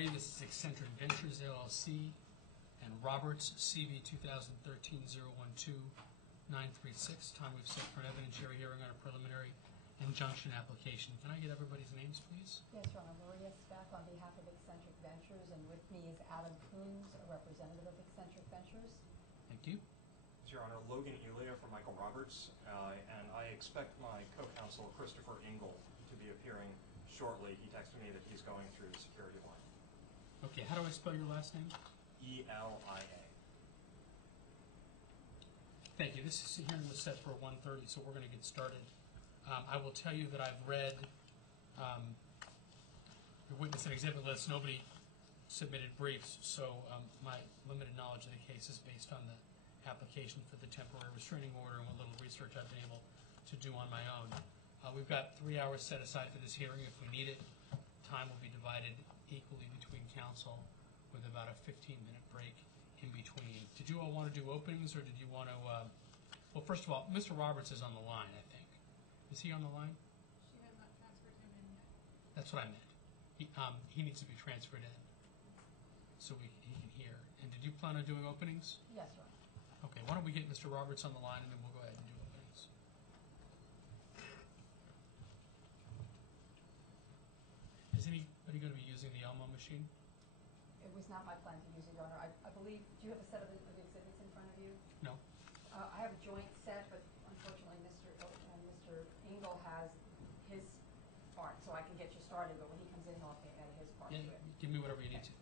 everybody. This is Eccentric Ventures, LLC, and Roberts, CV 2013-012-936. Time we've set for an evidentiary hearing on a preliminary injunction application. Can I get everybody's names, please? Yes, Your Honor. Maria Speck on behalf of Eccentric Ventures, and with me is Adam Coons, a representative of Eccentric Ventures. Thank you. Your Honor, Logan Elia for Michael Roberts, and I expect my co-counsel Christopher Engel to be appearing shortly. He texted me that he's going through the security line. Okay, how do I spell your last name? E-L-I-A. Thank you. This hearing was set for 1:30, so we're going to get started. I will tell you that I've read the witness and exhibit list. Nobody submitted briefs, so my limited knowledge of the case is based on the application for the temporary restraining order and what little research I've been able to do on my own. We've got 3 hours set aside for this hearing. If we need it, time will be divided equally between counsel with about a 15-minute break in between. Did you all want to do openings, or did you want to, well, first of all, Mr. Roberts is on the line, I think. Is he on the line? She has not transferred him in yet. That's what I meant. He needs to be transferred in so he can hear. And did you plan on doing openings? Yes, Your Honor. Okay, why don't we get Mr. Roberts on the line, and then we'll go ahead and do openings. Is anybody going to be using the Elmo machine? It was not my plan to use it, Your Honor. I believe, do you have a set of exhibits in front of you? No. I have a joint set, but unfortunately Mr. Engel has his part, so I can get you started, but when he comes in, he'll have to add his part to it. Give me whatever you need to.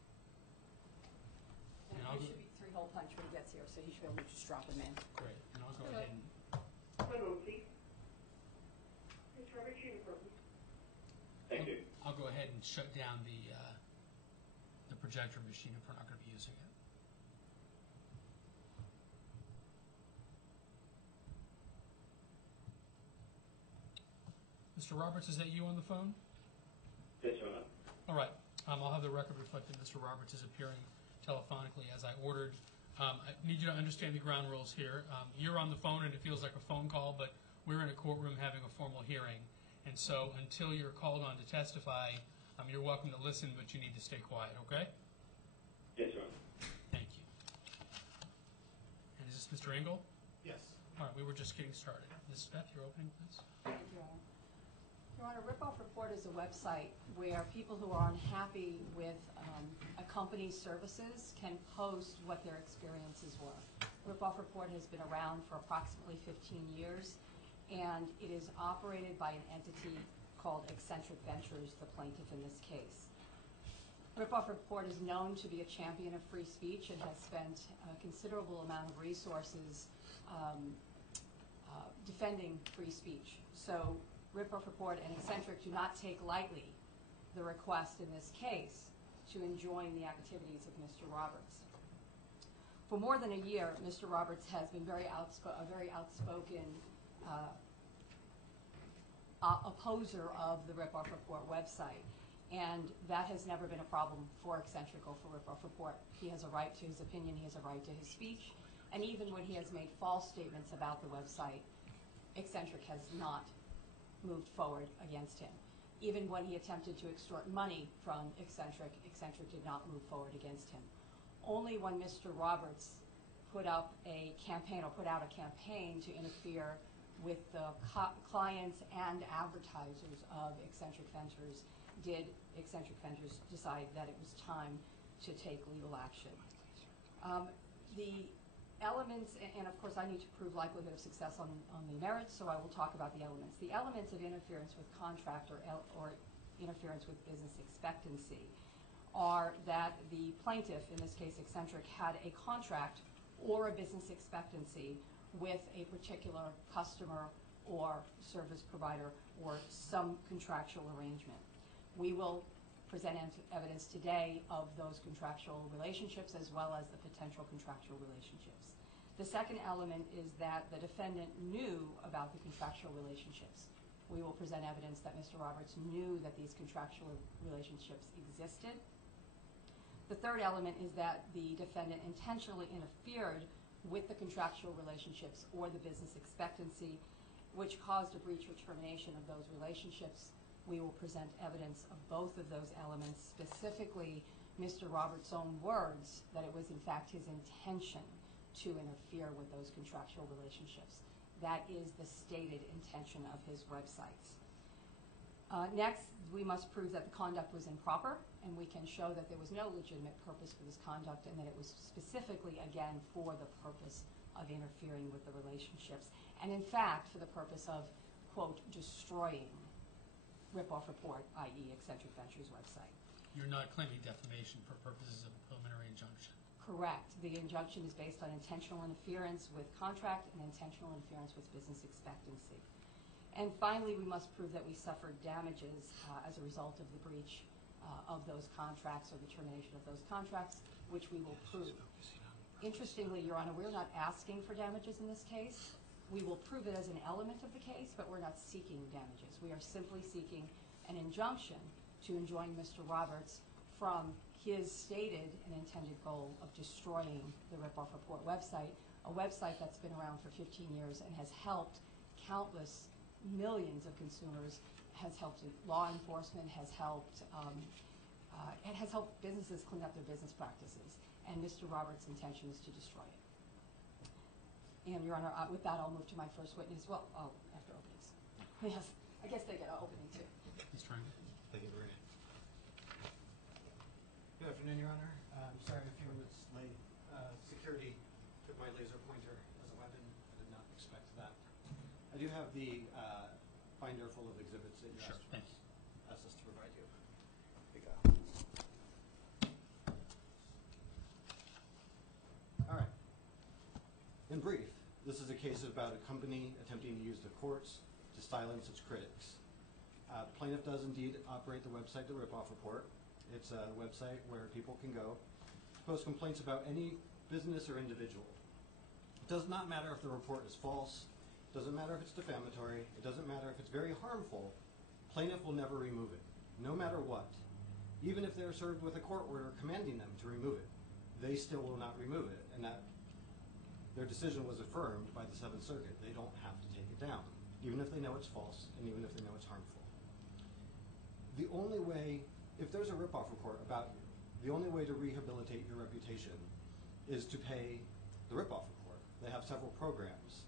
And there should be 3-hole punch when he gets here, so he should be able to just drop him in. Great, and I'll go ahead and... Thank you. I'll go ahead and shut down the projector machine if we're not going to be using it. Mr. Roberts, is that you on the phone? Yes, Your Honor. All right. I'll have the record reflect that Mr. Roberts is appearing telephonically as I ordered. I need you to understand the ground rules here. You're on the phone and it feels like a phone call, but we're in a courtroom having a formal hearing. And so until you're called on to testify, you're welcome to listen, but you need to stay quiet, okay? Yes, Your Honor. Thank you. And is this Mr. Engel? Yes. All right, we were just getting started. Ms. Beth, your opening, please. Thank you, Your Honor. Your Honor, Ripoffreport is a website where people who are unhappy with a company's services can post what their experiences were. Ripoffreport has been around for approximately 15 years, and it is operated by an entity called Eccentric Ventures, the plaintiff in this case. Ripoffreport is known to be a champion of free speech and has spent a considerable amount of resources defending free speech. So Ripoffreport and Eccentric do not take lightly the request in this case to enjoin the activities of Mr. Roberts. For more than a year, Mr. Roberts has been a very outspoken opposer of the Ripoffreport website, and that has never been a problem for Eccentric or for Ripoffreport. He has a right to his opinion, he has a right to his speech, and even when he has made false statements about the website, Eccentric has not moved forward against him. Even when he attempted to extort money from Eccentric, Eccentric did not move forward against him. Only when Mr. Roberts put out a campaign to interfere with the clients and advertisers of Eccentric Ventures did Eccentric Ventures decide that it was time to take legal action. The elements, and of course I need to prove likelihood of success on the merits, so I will talk about the elements. The elements of interference with contract or interference with business expectancy are that the plaintiff, in this case Eccentric, had a contract or a business expectancy with a particular customer or service provider or some contractual arrangement. We will present evidence today of those contractual relationships as well as the potential contractual relationships. The second element is that the defendant knew about the contractual relationships. We will present evidence that Mr. Roberts knew that these contractual relationships existed. The third element is that the defendant intentionally interfered with the contractual relationships or the business expectancy, which caused a breach or termination of those relationships. we will present evidence of both of those elements, specifically Mr. Roberts' own words that it was in fact his intention to interfere with those contractual relationships. That is the stated intention of his websites. Next, we must prove that the conduct was improper, and we can show that there was no legitimate purpose for this conduct and that it was specifically, again, for the purpose of interfering with the relationships, and in fact, for the purpose of, quote, destroying Ripoffreport, i.e. Eccentric Ventures website. You're not claiming defamation for purposes of a preliminary injunction? Correct. The injunction is based on intentional interference with contract and intentional interference with business expectancy. And finally, we must prove that we suffered damages as a result of the breach of those contracts or the termination of those contracts, which we will prove. Interestingly, Your Honor, we're not asking for damages in this case. We will prove it as an element of the case, but we're not seeking damages. We are simply seeking an injunction to enjoin Mr. Roberts from his stated and intended goal of destroying the Ripoffreport website, a website that's been around for 15 years and has helped countless millions of consumers, has helped law enforcement, has helped businesses clean up their business practices, and Mr. Roberts' intention is to destroy it. And, Your Honor, with that, I'll move to my first witness. Well, after openings. Yes, I guess they get an opening, too. Mr. Ryan? Thank you, Maria. Good afternoon, Your Honor. I'm sorry I'm a few minutes late. Security took my laser pointer as a weapon. I did not expect that. I do have the binder full of exhibits that you Sure, thanks. asked us to provide you. Here you go. All right. In brief, this is a case about a company attempting to use the courts to silence its critics. The plaintiff does indeed operate the website, The Ripoffreport. It's a website where people can go to post complaints about any business or individual. It does not matter if the report is false. It doesn't matter if it's defamatory. It doesn't matter if it's very harmful. Plaintiff will never remove it, no matter what. Even if they're served with a court order commanding them to remove it, they still will not remove it, and that their decision was affirmed by the Seventh Circuit. They don't have to take it down, even if they know it's false and even if they know it's harmful. The only way, if there's a Ripoffreport about you, the only way to rehabilitate your reputation is to pay the Ripoffreport. They have several programs.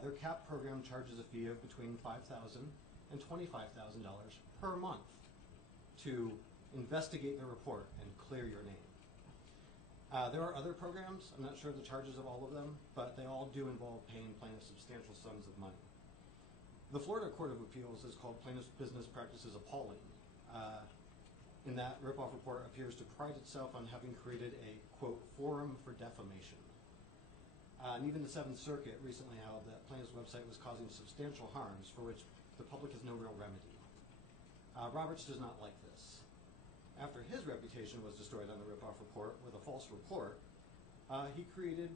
Their CAP program charges a fee of between $5,000 and $25,000 per month to investigate the report and clear your name. There are other programs. I'm not sure the charges of all of them, but they all do involve paying plaintiffs substantial sums of money. The Florida Court of Appeals has called plaintiffs' business practices appalling. In that, Ripoffreport appears to pride itself on having created a, quote, forum for defamation. And even the Seventh Circuit recently held that plaintiff's website was causing substantial harms for which the public has no real remedy. Roberts does not like this. After his reputation was destroyed on the Ripoffreport with a false report, he created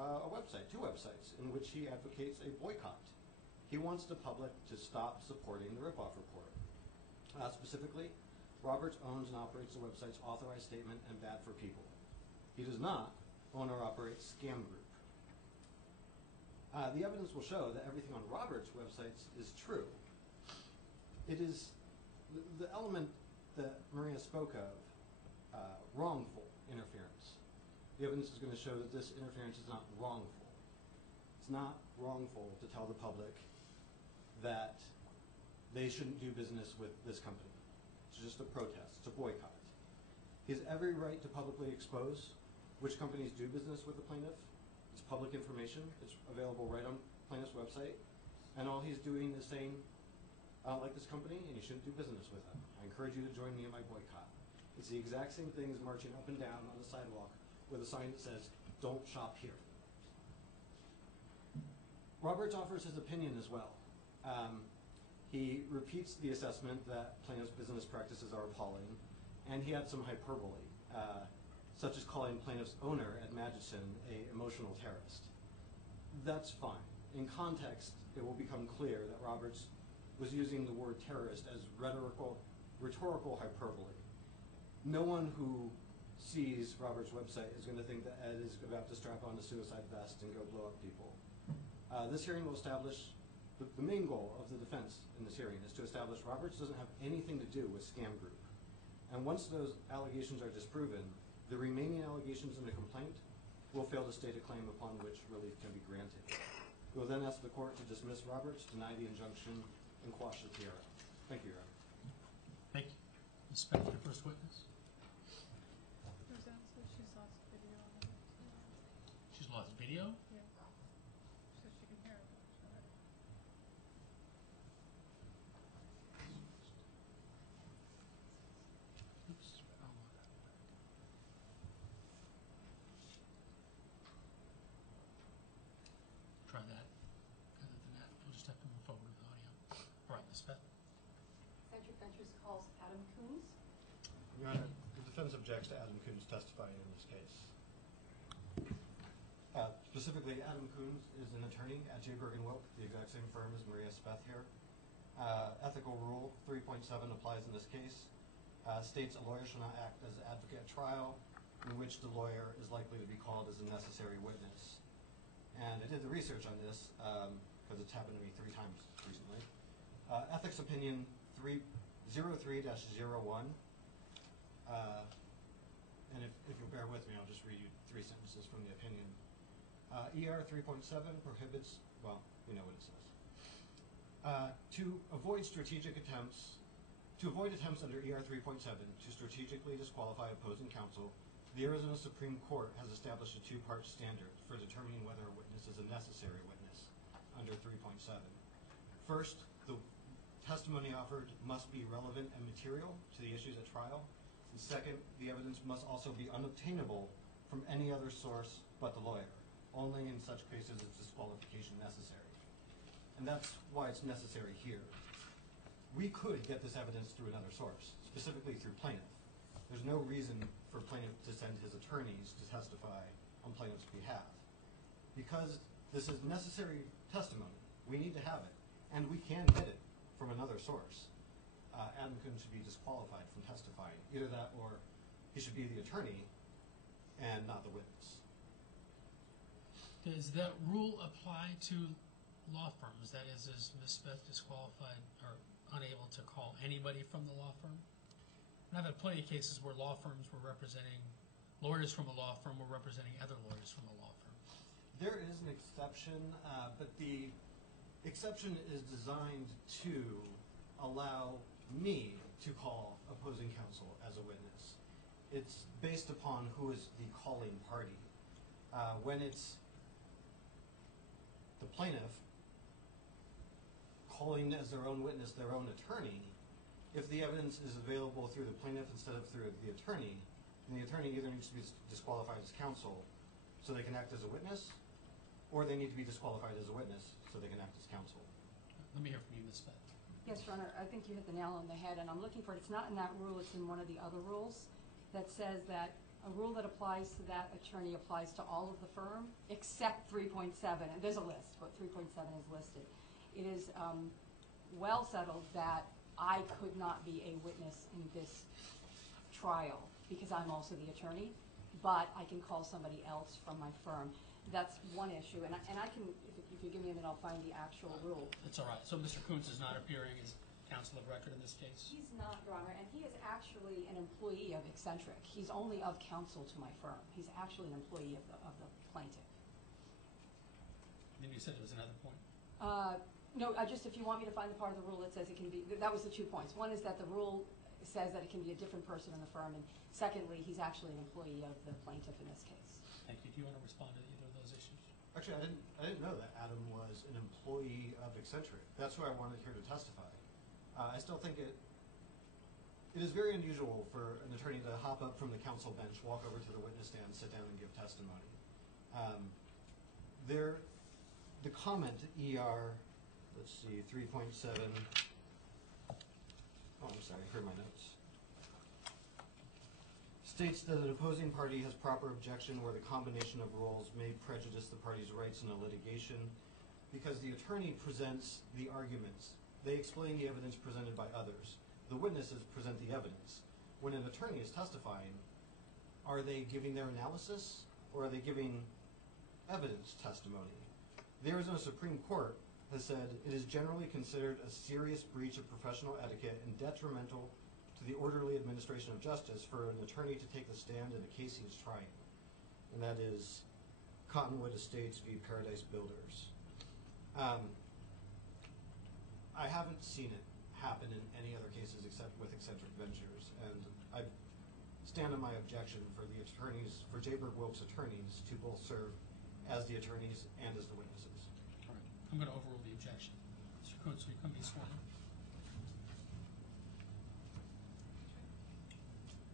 a website, 2 websites, in which he advocates a boycott. He wants the public to stop supporting the Ripoffreport. Specifically, Roberts owns and operates the websites Authorized Statement and Bad for People. He does not own or operate Scam Group. The evidence will show that everything on Roberts' websites is true. It is the element that Maria spoke of, wrongful interference. The evidence is going to show that this interference is not wrongful. It's not wrongful to tell the public that they shouldn't do business with this company. It's just a protest. It's a boycott. He has every right to publicly expose which companies do business with the plaintiff. It's public information. It's available right on plaintiff's website. And all he's doing is saying, I don't like this company and you shouldn't do business with them. I encourage you to join me in my boycott. It's the exact same thing as marching up and down on the sidewalk with a sign that says, don't shop here. Roberts offers his opinion as well. He repeats the assessment that plaintiff's business practices are appalling, and he had some hyperbole, such as calling plaintiff's owner, Ed Magidson, an emotional terrorist. That's fine. In context, it will become clear that Roberts was using the word terrorist as rhetorical hyperbole. No one who sees Roberts' website is going to think that Ed is about to strap on a suicide vest and go blow up people. This hearing will establish The main goal of the defense in this hearing is to establish Roberts doesn't have anything to do with Scam Group. And once those allegations are disproven, the remaining allegations in the complaint will fail to state a claim upon which relief can be granted. We will then ask the court to dismiss Roberts, deny the injunction, and quash the TRO. Thank you, Your Honor. Thank you. Ms. Spence, your first witness. Roseanne says she's lost video on it. She's lost video? Yeah. So she can hear it. Oops. Try that. Other than that, we'll just have to move forward with the audio. All right, Ms. Beth. Centric Ventures calls Adam Coons. Your Honor, the defense objects to Adam Coons testifying in this case. Specifically, Adam Coons is an attorney at J. Bergen Wilk, the exact same firm as Maria Speth here. Ethical Rule 3.7 applies in this case. States a lawyer shall not act as an advocate at trial in which the lawyer is likely to be called as a necessary witness. And I did the research on this because it's happened to me 3 times recently. Ethics Opinion 03-01. And if you'll bear with me, I'll just read you 3 sentences from the opinion. ER 3.7 prohibits, well, we know what it says. To avoid attempts under ER 3.7 to strategically disqualify opposing counsel, the Arizona Supreme Court has established a 2-part standard for determining whether a witness is a necessary witness under 3.7. First, the testimony offered must be relevant and material to the issues at trial. And second, the evidence must also be unobtainable from any other source but the lawyer. Only in such cases is disqualification necessary. And that's why it's necessary here. We could get this evidence through another source, specifically through plaintiff. There's no reason for plaintiff to send his attorneys to testify on plaintiff's behalf. Because this is necessary testimony, we need to have it, and we can get it from another source. Adam Coons should be disqualified from testifying. Either that or he should be the attorney and not the witness. Does that rule apply to law firms? That is Ms. Smith disqualified or unable to call anybody from the law firm? And I've had plenty of cases where law firms were representing, lawyers from a law firm were representing other lawyers from a law firm. There is an exception, but the exception is designed to allow me to call opposing counsel as a witness. It's based upon who is the calling party. When it's the plaintiff calling as their own witness their own attorney, if the evidence is available through the plaintiff instead of through the attorney, then the attorney either needs to be disqualified as counsel so they can act as a witness, or they need to be disqualified as a witness so they can act as counsel. Let me hear from you, Ms. Smith. Yes, Your Honor, I think you hit the nail on the head, and I'm looking for it. It's not in that rule, it's in one of the other rules that says that a rule that applies to that attorney applies to all of the firm except 3.7. And there's a list, but 3.7 is listed. It is well settled that I could not be a witness in this trial because I'm also the attorney, but I can call somebody else from my firm. That's one issue, and I can, if you give me a minute, I'll find the actual rule. That's all right. So Mr. Coons is not appearing as counsel of record in this case? He's not, Your Honor, and he is actually an employee of Eccentric. He's only of counsel to my firm. He's actually an employee of the plaintiff. Then you said there was another point? No, just if you want me to find the part of the rule that says it can be, that was the 2 points. One is that the rule says that it can be a different person in the firm, and secondly, he's actually an employee of the plaintiff in this case. Thank you. Do you want to respond to either of those issues? Actually, I didn't know that Adam was an employee of Eccentric. That's who I wanted here to testify. I still think it is very unusual for an attorney to hop up from the counsel bench, walk over to the witness stand, sit down, and give testimony. The comment ER, let's see, 3.7. Oh, I'm sorry, here are my notes. States that an opposing party has proper objection where the combination of roles may prejudice the party's rights in a litigation because the attorney presents the arguments. They explain the evidence presented by others. The witnesses present the evidence. When an attorney is testifying, are they giving their analysis or are they giving evidence testimony? The Arizona Supreme Court has said, it is generally considered a serious breach of professional etiquette and detrimental to the orderly administration of justice for an attorney to take the stand in a case he is trying. And that is Cottonwood Estates v. Paradise Builders. I haven't seen it happen in any other cases except with Eccentric Ventures, and I stand on my objection for the attorneys, for Jayberg Wilkes attorneys to both serve as the attorneys and as the witnesses. All right. I'm going to overrule the objection. Mr. Coates, will you come be sworn in?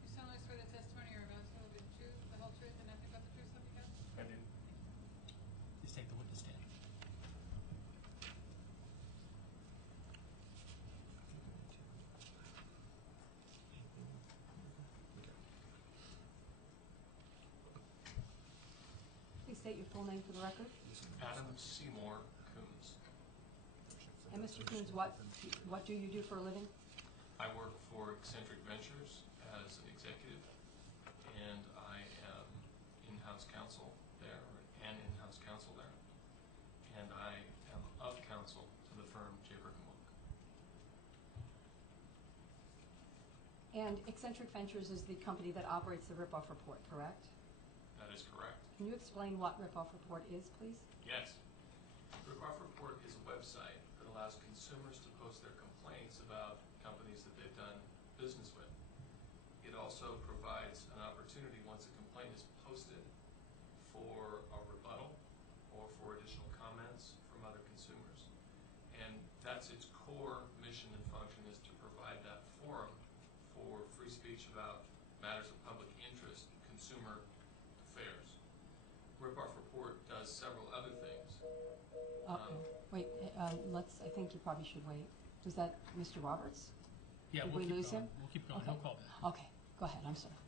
You solemnly swear the testimony you're about to give will be the truth, the whole truth, and nothing but the truth, so help you God? I do. Please take the witness stand. Please state your full name for the record. Adam Seymour Coombs. And Mr. Coons, what do you do for a living? I work for Eccentric Ventures as an executive, and I am in-house counsel there, and I am of counsel to the firm Jayberg & Wilk. And Eccentric Ventures is the company that operates the Ripoffreport, correct? That is correct. Can you explain what Ripoffreport is, please? Yes. Ripoffreport is a website that allows consumers to post their complaints about companies that they've done business with. It also provides an opportunity, once a complaint is posted, for a rebuttal or for additional comments from other consumers. And that's its core mission and function, is to provide that forum for free speech about matters of public interest, consumer affairs. Ripoffreport does several other things. Wait, I think you probably should wait. Was that Mr. Roberts? Yeah, Did we'll we keep lose going. him? We'll keep going. Okay. He'll call back. Okay, go ahead, I'm sorry.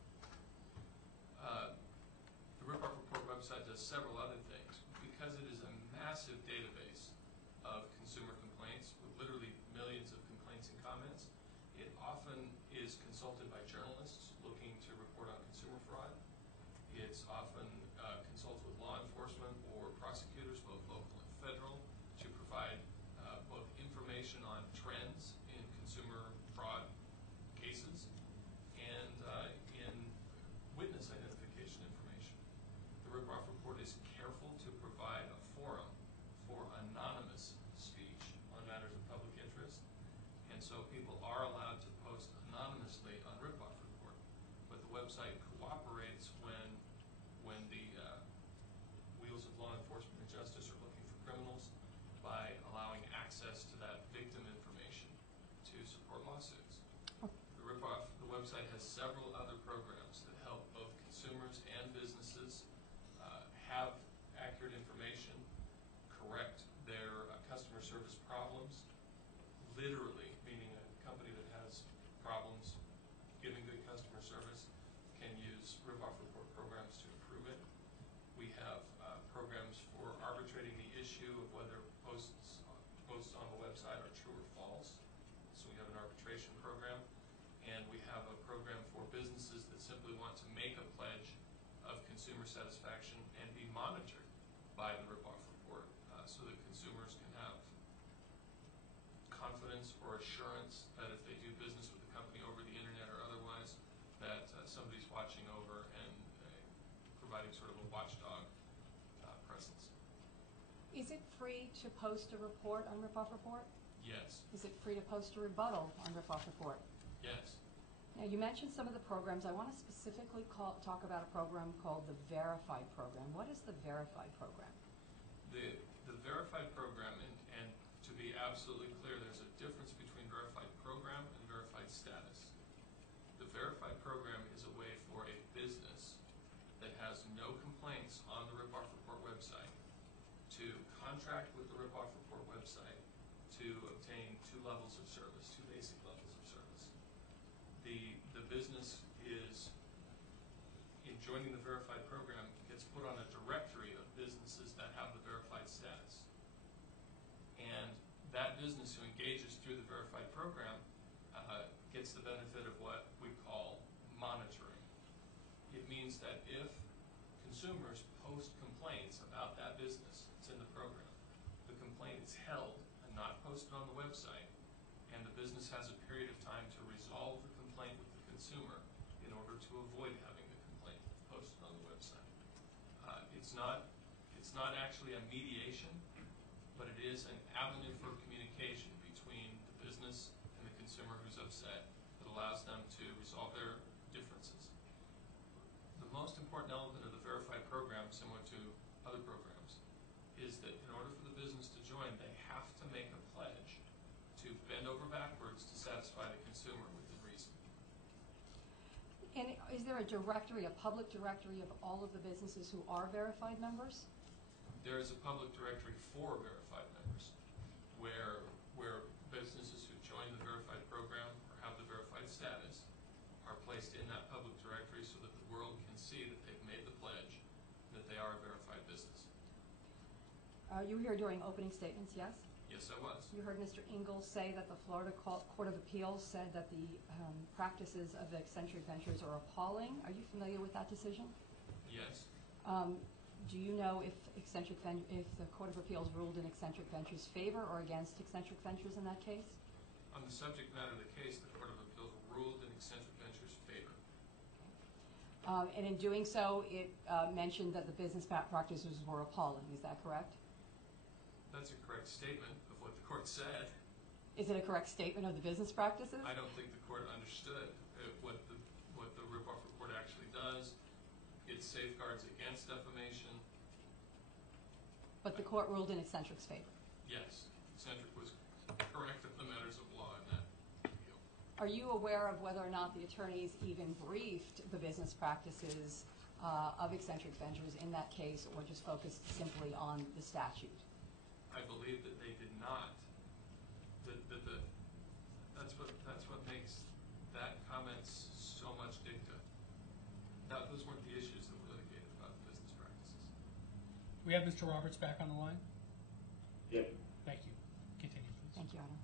The Ripoffreport website does several other things. Because it is a massive database of consumer complaints with literally millions of complaints and comments, it often is consulted by journalists looking to report on consumer fraud. It's often consulted with law enforcement or prosecutors, both local and federal, to provide both information on trends in consumer fraud cases and in witness identification information. The Ripoffreport is careful to provide a forum for anonymous speech on matters of public interest, and so people are allowed to post anonymously on Ripoffreport, but the website cooperates when the wheels of law enforcement and justice are looking for criminals by allowing access to that victim information to support lawsuits. The website has several other programs that help both consumers and businesses have accurate information, correct their customer service problems, literally, meaning a company that has problems giving good customer service can use Ripoffreport programs to improve it. We have programs for arbitrating the issue of whether posts on the website are true or false. So we have an arbitration program, and we have a program for businesses that simply want to make a pledge of consumer satisfaction and be monitored by the Ripoffreport, so that consumers can have confidence or assurance that if they do business with the company over the internet or otherwise, that somebody's watching over and providing sort of a watchdog presence. Is it free to post a report on Ripoffreport? Yes. Is it free to post a rebuttal on Ripoffreport? Yes. Now, you mentioned some of the programs. I want to specifically talk about a program called the Verified Program. What is the Verified Program? The Verified Program, and to be absolutely clear, there's a difference between Verified Program and Verified Status. The Verified Program is a way for a business that has no complaints on the Ripoffreport website to contract with the Ripoffreport website to obtain two levels of service, two basic levels of service. The business is, in joining the Verified Program, gets put on a directory of businesses that have the Verified status. And that business who engages through the Verified Program gets the benefit of what we call monitoring. It means that if consumers post complaints about that business that's in the program, the complaint is held to avoid having the complaint posted on the website. It's not actually a mediation, but it is an avenue for communication between the business and the consumer who's upset that allows them to resolve their differences. The most important element of the verified program, similar to other programs, is that in order for the business to join, they have to make a pledge to bend over backwards to satisfy the consumer within reason. And is there a directory, a public directory of all of the businesses who are verified members? There is a public directory for verified members where businesses who join the verified program or have the verified status are placed in that public directory so that the world can see that they've made the pledge that they are a verified business. You were here during opening statements, yes? Yes, I was. You heard Mr. Ingalls say that the Florida Court of Appeals said that the practices of Eccentric Ventures are appalling. Are you familiar with that decision? Yes. Do you know if the Court of Appeals ruled in Eccentric Ventures' favor or against Eccentric Ventures in that case? On the subject matter of the case, the Court of Appeals ruled in Eccentric Ventures' favor. And in doing so, it mentioned that the business practices were appalling. Is that correct? That's a correct statement of what the court said. Is it a correct statement of the business practices? I don't think the court understood what the Ripoff report actually does. It safeguards against defamation. But the court ruled in Eccentric's favor. Yes, Eccentric was correct on the matters of law in that appeal. Are you aware of whether or not the attorneys even briefed the business practices of Eccentric Ventures in that case, or just focused simply on the statute? I believe that they did not. That's what makes that comment so much dicta. Those weren't the issues that were litigated about the business practices. We have Mr. Roberts back on the line. Yes. Thank you. Continue, please. Thank you, Adam.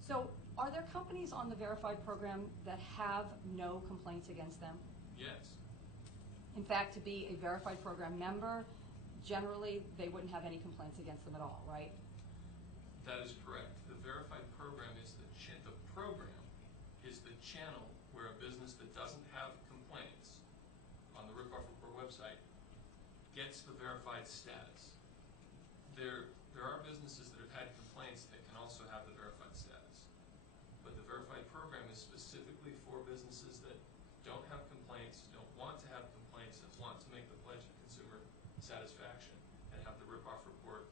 So, are there companies on the verified program that have no complaints against them? Yes. In fact, to be a verified program member, generally, they wouldn't have any complaints against them at all, right? That is correct. The verified program is the channel where a business that doesn't have complaints on the Ripoffreport website gets the verified status. There are businesses that have had complaints that can also have the verified status. But the verified program is specifically for businesses that don't have complaints, don't want to have complaints, and want to make the pledge of consumer satisfaction and have the Ripoffreport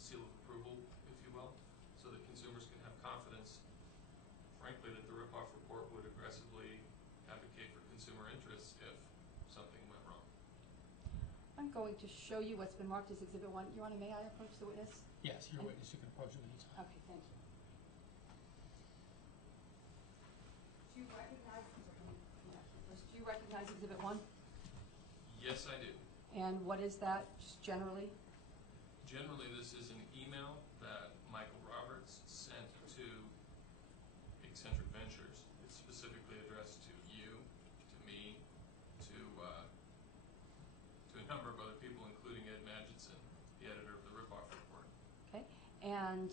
seal of approval, if you will, so that consumers can have confidence, frankly, that the Ripoffreport would aggressively advocate for consumer interests if something went wrong. I'm going to show you what's been marked as Exhibit 1. Your Honor, may I approach the witness? Yes, your witness, you can approach it anytime. Okay, thank you. Do you recognize Exhibit 1? Yes, I do. And what is that, just generally? Generally, this is an email that Michael Roberts sent to Eccentric Ventures. It's specifically addressed to you, to me, to a number of other people, including Ed Magidson, the editor of the Ripoffreport. Okay. And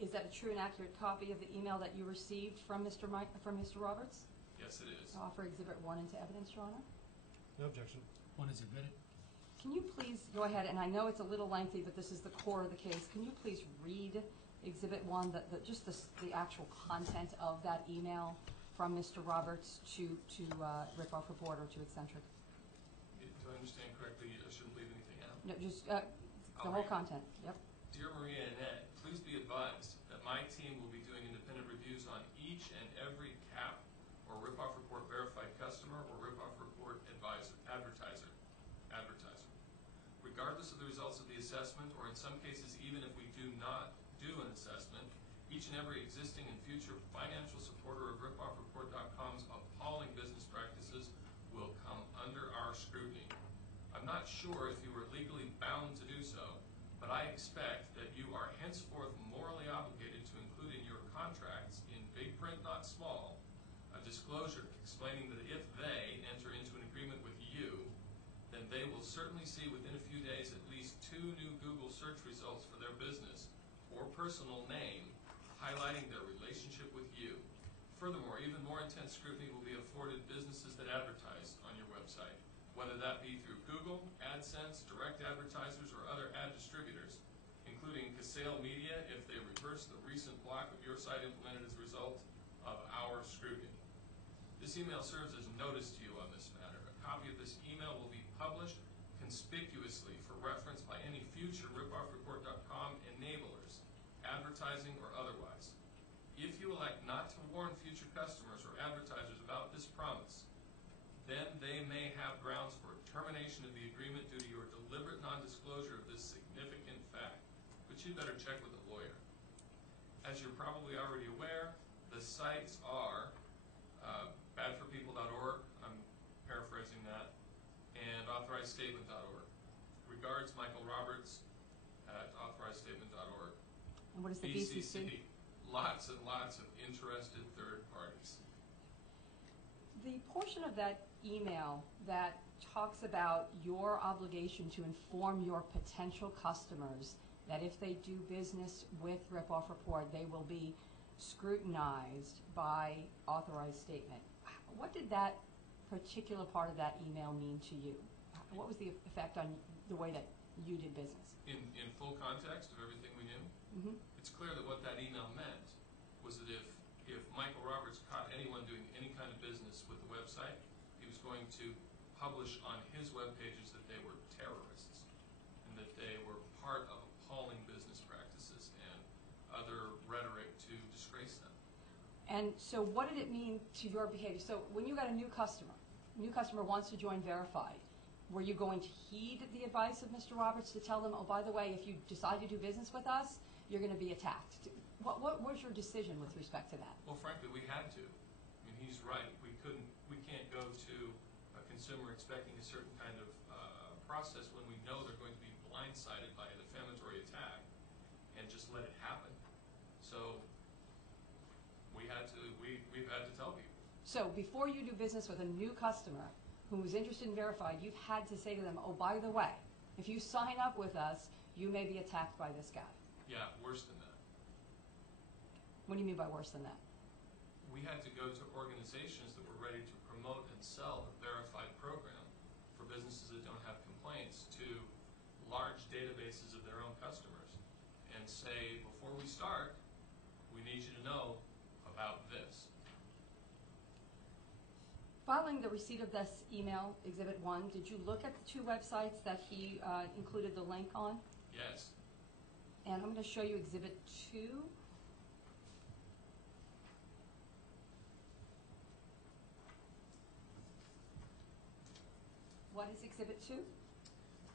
is that a true and accurate copy of the email that you received from Mr. Roberts? Yes, it is. To offer Exhibit 1 into evidence, Your Honor? No objection. One is admitted. Can you please go ahead, and I know it's a little lengthy, but this is the core of the case. Can you please read Exhibit 1, just the actual content of that email from Mr. Roberts to Ripoffreport or to Eccentric? Do I understand correctly? I shouldn't leave anything out? No, just the whole content. Yep. Dear Maria and Ed, please be advised that my team will be doing independent reviews on each and every CAP or Ripoffreport verified customer or Ripoffreport advertiser. Regardless of the results of the assessment, or in some cases even if we do not do an assessment, each and every existing and future financial supporter of Ripoffreport.com's appalling business practices will come under our scrutiny. I'm not sure if you are legally bound to do so, but I expect that you are henceforth morally obligated to include in your contracts, in big print not small, a disclosure explaining that if they enter into an agreement with you, then they will certainly see within a few days at least 2 new Google search results for their business or personal name highlighting their relationship with you. Furthermore, even more intense scrutiny will be afforded businesses that advertise on your website, whether that be through Google, AdSense, direct advertisers, or other ad distributors, including Casale Media if they reverse the recent block of your site implemented as a result of our scrutiny. This email serves as notice to you on this matter. A copy of this email will be published conspicuously for reference by any future ripoffreport.com enablers, advertising or otherwise. If you elect not to warn future customers or advertisers about this promise, then they may have grounds for termination of the agreement due to your deliberate non-disclosure of this significant fact, but you'd better check with a lawyer. As you're probably already aware, the sites are badforpeople.org, I'm paraphrasing that, and authorizedstatement.org. Regards, Michael Roberts at authorizedstatement.org. And what is the BCC? Lots and lots of interested third parties. The portion of that email that talks about your obligation to inform your potential customers that if they do business with Ripoffreport, they will be scrutinized by authorized statement. What did that particular part of that email mean to you? What was the effect on the way that you did business? In full context of everything we knew, it's clear that what that email meant was that if Michael Roberts caught anyone doing any kind of business with the website, he was going to publish on his web pages that they were terrorists and that they were part of appalling business practices and other rhetoric to disgrace them. And so what did it mean to your behavior? So when you got a new customer wants to join Verified, were you going to heed the advice of Mr. Roberts to tell them, oh, by the way, if you decide to do business with us, you're going to be attacked? What was your decision with respect to that? Well, frankly, we had to. I mean, he's right. We can't go to a consumer expecting a certain kind of process when we know they're going to be blindsided by a defamatory attack and just let it happen. So we've had to tell people. So before you do business with a new customer who's interested in Verified, you've had to say to them, oh, by the way, if you sign up with us, you may be attacked by this guy. Yeah, worse than that. What do you mean by worse than that? We had to go to organizations that were ready to promote and sell a Verified program for businesses that don't have complaints to large databases of their own customers and say, before we start, we need you to know about this. Following the receipt of this email, Exhibit 1, did you look at the two websites that he included the link on? Yes. And I'm going to show you Exhibit 2. What is Exhibit 2?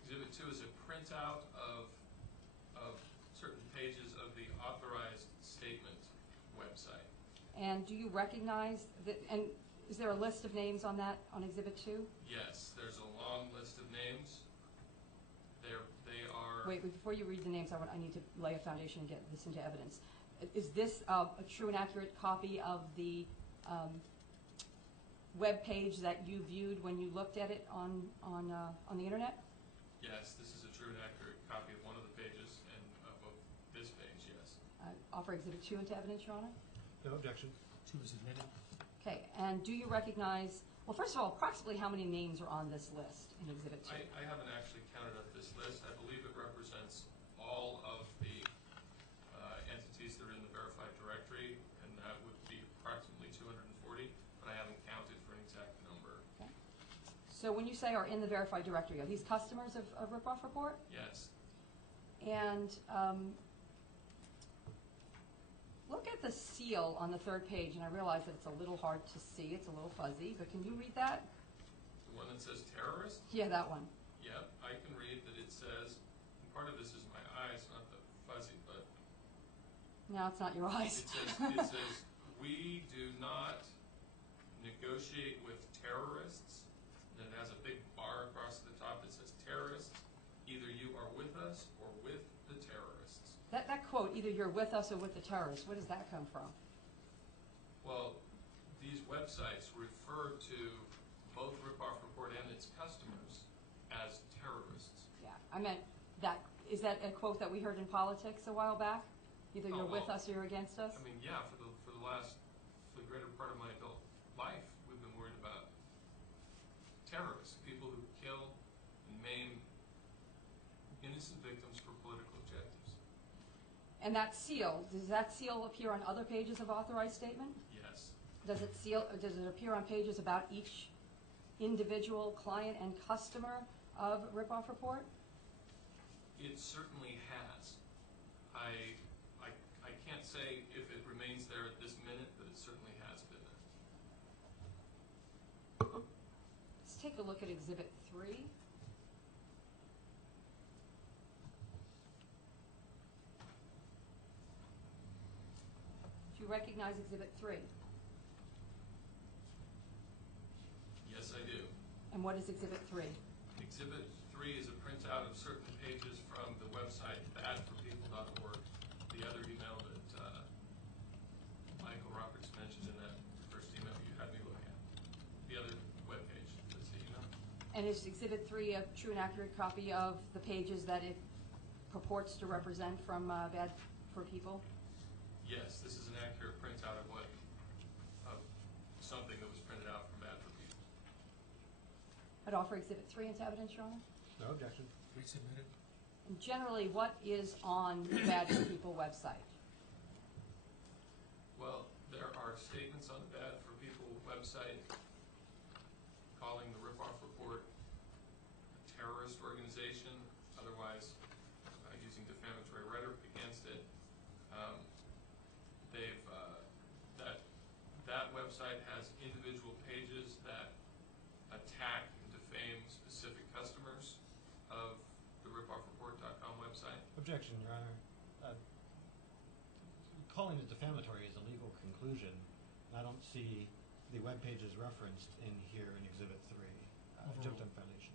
Exhibit 2 is a printout of certain pages of the authorized statement website. And do you recognize that, and is there a list of names on that, on Exhibit 2? Yes, there's a long list of names. They are... Wait, before you read the names, I need to lay a foundation and get this into evidence. Is this a true and accurate copy of the web page that you viewed when you looked at it on the internet? Yes, this is a true and accurate copy of one of the pages and of this page, yes. Offer Exhibit 2 into evidence, Your Honor. No objection. 2 is admitted. Okay, and do you recognize, well, first of all, approximately how many names are on this list in Exhibit 2? I haven't actually counted up this list. I believe it represents all of the entities that are in the Verified directory, and that would be approximately 240, but I haven't counted for an exact number. Okay. So when you say are in the Verified directory, are these customers of Ripoffreport? Yes. And look at the seal on the third page, and I realize that it's a little hard to see. It's a little fuzzy, but can you read that? The one that says terrorist? Yeah, that one. Yep, I can read that it says, and part of this is my eyes, not the fuzzy, but No, it's not your eyes. it says, we do not negotiate with terrorists. Then it has a big bar across the top that says terrorists. Either you are with us or with the terrorists. That quote, either you're with us or with the terrorists, where does that come from? Well, these websites refer to both Ripoffreport and its customers as terrorists. Yeah, I meant that. Is that a quote that we heard in politics a while back? Either you're with us or you're against us? I mean, yeah, for the greater part And that seal, does that seal appear on other pages of authorized statement? Yes. Does it appear on pages about each individual client and customer of Ripoffreport? It certainly has. I can't say if it remains there at this minute, but it certainly has been there. Let's take a look at Exhibit 3. Do you recognize Exhibit 3? Yes, I do. And what is Exhibit 3? Exhibit 3 is a printout of certain pages from the website badforpeople.org, the other email that Michael Roberts mentioned in that first email you had me look at. The other webpage, that's the email. And is Exhibit 3 a true and accurate copy of the pages that it purports to represent from Bad for People? Yes, this is an accurate printout of something that was printed out from Bad for People. I'd offer Exhibit 3 into evidence, Your Honor. No objection. Resubmitted. And generally, what is on the Bad for People website? Well, there are statements on the Bad for People website calling the Ripoffreport a terrorist organization, otherwise using defamatory rhetoric against it. That website has individual pages that attack and defame specific customers of the Ripoffreport.com website. Objection, Your Honor. Calling it defamatory is a legal conclusion. I don't see the web pages referenced in here in Exhibit 3. Object on foundation.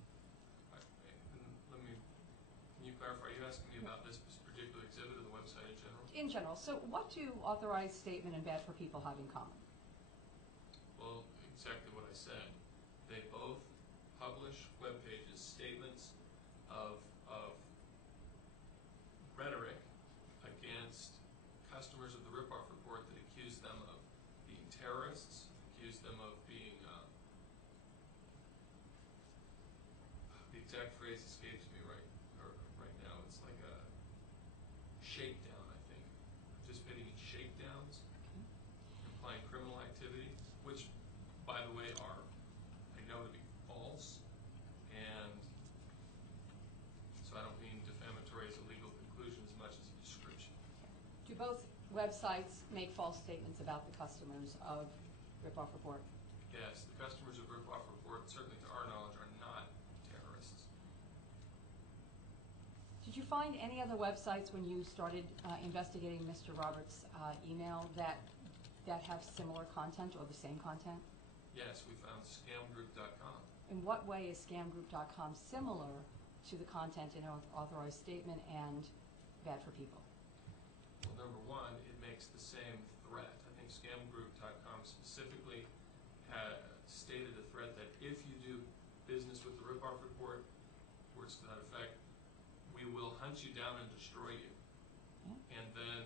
Can you clarify? Are you asking me about this particular exhibit or the website in general? In general. So what do Authorized Statement and Bad for People have in common? Well, exactly what I said. They both publish web pages, statements of rhetoric against customers of the Ripoffreport that accuse them of being terrorists, accuse them of being the exact phrase escapes me right now. It's like a shakedown, I think. Participating in shakedowns, implying criminal activity, which, by the way, I know to be false, and so I don't mean defamatory as a legal conclusion as much as a description. Do both websites make false statements about the customers of Ripoffreport? Yes, the customers of Ripoffreport, certainly to our knowledge, are not terrorists. Did you find any other websites when you started investigating Mr. Roberts' email that have similar content or the same content? Yes, we found scamgroup.com. In what way is scamgroup.com similar to the content in Authorized Statement and Bad for People? Well, number one, it makes the same threat. I think scamgroup.com specifically stated a threat that if you do business with the Ripoffreport, words to that effect, we will hunt you down and destroy you. And then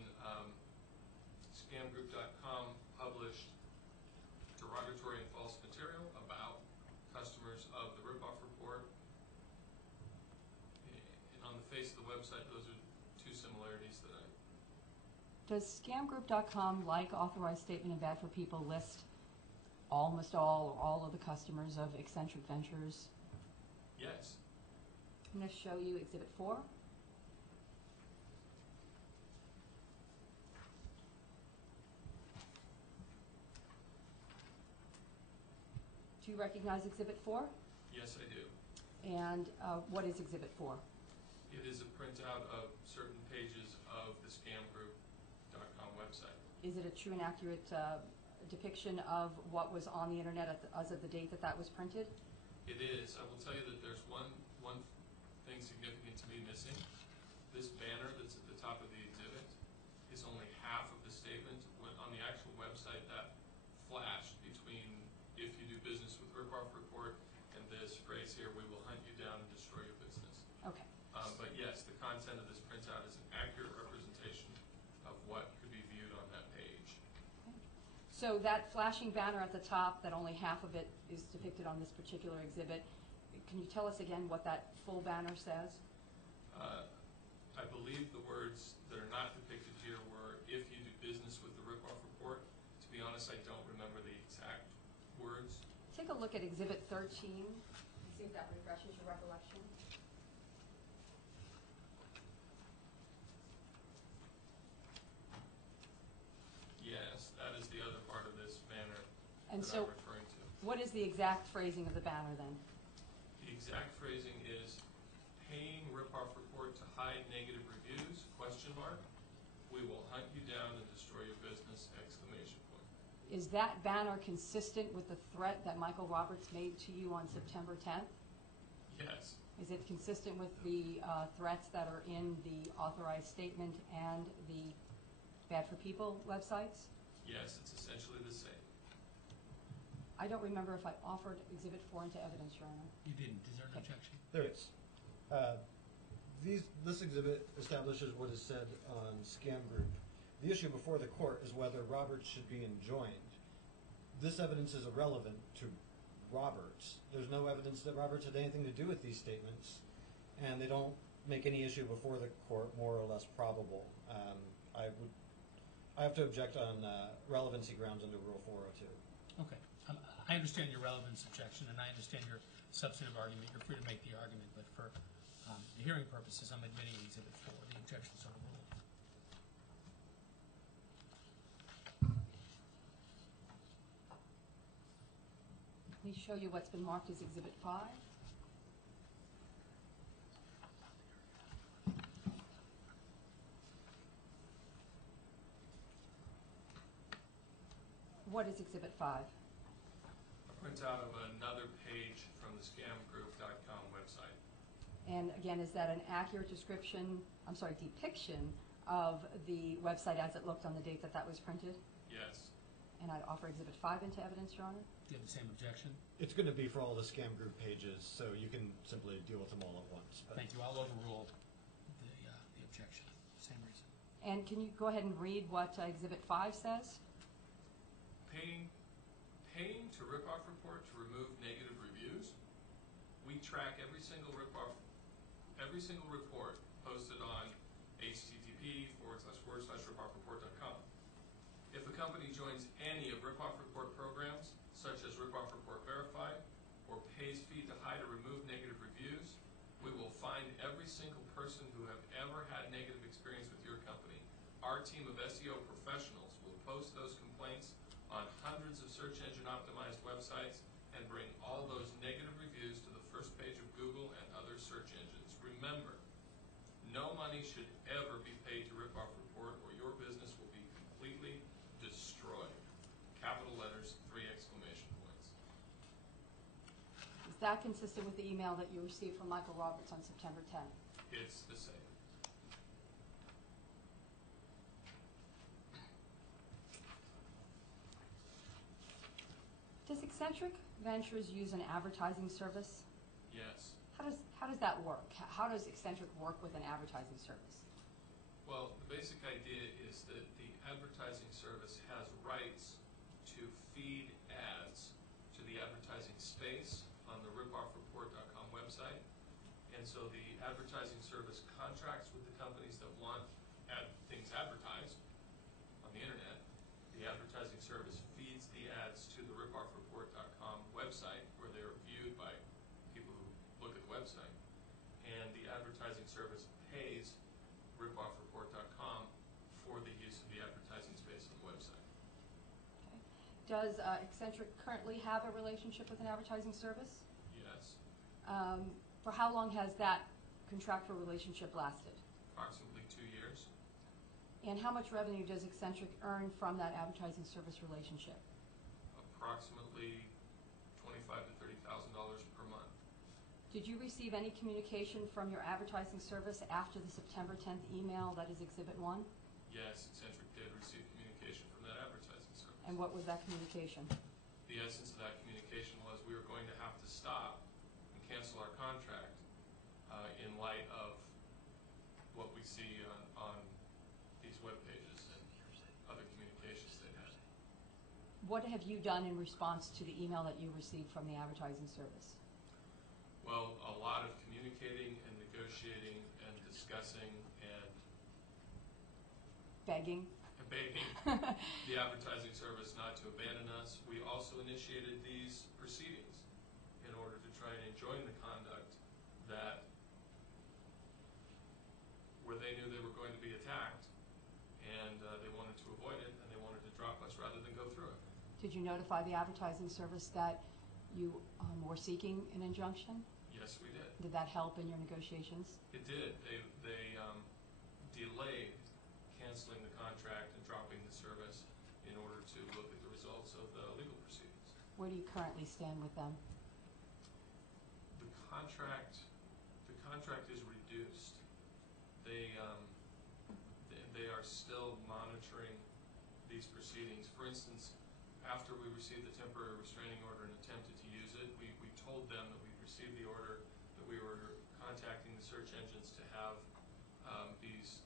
scamgroup.com published derogatory and false material about customers of the Ripoffreport. And on the face of the website, those are two similarities that I... Does scamgroup.com, like Authorized Statement and Bad for People, list almost all or all of the customers of Eccentric Ventures? Yes. I'm going to show you Exhibit 4. Do you recognize Exhibit 4? Yes, I do. And what is Exhibit 4? It is a printout of certain pages of the scamgroup.com website. Is it a true and accurate depiction of what was on the internet as of the date that was printed? It is. I will tell you that there's one thing significant to me missing. This banner that's at the top of the exhibit is only half of the statement. When on the actual website, that flashed between if you do business with Ripoffreport and this phrase here, we will hunt you down and destroy your business. Okay. But yes, the content of this printout is an accurate representation of what could be viewed on that page. So that flashing banner at the top, that only half of it is depicted on this particular exhibit, can you tell us again what that full banner says? I believe the words that are not depicted honest, I don't remember the exact words. Take a look at Exhibit 13, and see if that refreshes your recollection. Yes, that is the other part of this banner And that so, I'm referring to. what is the exact phrasing of the banner then? The exact phrasing is paying Ripoff Report to hide negative reviews, question mark. We will hunt you down and destroy your business, exclamation point. Is that banner consistent with the threat that Michael Roberts made to you on September 10th? Yes, Is it consistent with the threats that are in the authorized statement and the Bad for People websites? yes, it's essentially the same. I don't remember if I offered Exhibit 4 into evidence, Your Honor. You didn't. Is there an objection? There is. This exhibit establishes what is said on Scam Group. The issue before the court is whether Roberts should be enjoined. This evidence is irrelevant to Roberts. There's no evidence that Roberts had anything to do with these statements, and they don't make any issue before the court more or less probable. I have to object on relevancy grounds under Rule 402. Okay. I understand your relevance objection, and I understand your substantive argument. You're free to make the argument, but for the hearing purposes, I'm admitting Exhibit 4. The objection's overruled. Let me show you what's been marked as Exhibit 5. What is Exhibit 5? A printout of another page from the scamgroup.com website. And again, is that an accurate depiction of the website as it looked on the date that that was printed? Yes, And I'd offer Exhibit 5 into evidence, Your Honor. Do you have the same objection? It's going to be for all the Scam Group pages, so you can simply deal with them all at once. But Thank you. I'll overrule the objection. Same reason. And can you go ahead and read what Exhibit 5 says? Paying to Ripoff Report to remove negative reviews. We track every single report posted on http://ripoffreport.com. If a company joins any of Ripoff Report programs, such as Ripoff Report Verified, or pays fee to hide or remove negative reviews, we will find every single person who have ever had negative experience with your company. Our team of SEO professionals will post those complaints on hundreds of search engine optimized websites and bring all those negative reviews to the first page of Google and other search engines. Remember, no money should ever be paid to Ripoff Report or your business will be completely destroyed. Capital letters, 3 exclamation points. Is that consistent with the email that you received from Michael Roberts on September 10th? It's the same. Does Eccentric Ventures use an advertising service? Yes. How does that work? How does Eccentric work with an advertising service? Well, the basic idea is that the advertising service has rights to feed ads to the advertising space on the ripoffreport.com website. And so the advertising service contracts with the companies that want things advertised on the internet. The advertising service feeds the ads to the ripoffreport.com website where they're viewed by people who look at the website. And the advertising service pays ripoffreport.com for the use of the advertising space on the website. Okay. Does Eccentric currently have a relationship with an advertising service? Yes, For how long has that contractual relationship lasted? approximately 2 years. And how much revenue does Eccentric earn from that advertising service relationship? Approximately $25,000 to $30,000 per month. Did you receive any communication from your advertising service after the September 10th email that is Exhibit 1? Yes, Eccentric did receive communication from that advertising service. And what was that communication? The essence of that communication was we were going to have to stop and cancel our contract in light of what we see on these web pages and other communications they had. What have you done in response to the email that you received from the advertising service? Well, a lot of communicating and negotiating and discussing and Begging? begging the advertising service not to abandon us. We also initiated these proceedings in order to try and enjoin the conduct that where they knew they were going to be attacked, and they wanted to avoid it, and they wanted to drop us rather than go through it. Did you notify the advertising service that you were seeking an injunction? Yes, we did. Did that help in your negotiations? It did. They delayed canceling the contract and dropping the service in order to look at the results of the legal proceedings. Where do you currently stand with them? The contract is reduced. They are still monitoring these proceedings. For instance, after we received the temporary restraining order and attempted to use it, we told them that we'd received the order, that we were contacting the search engines to have these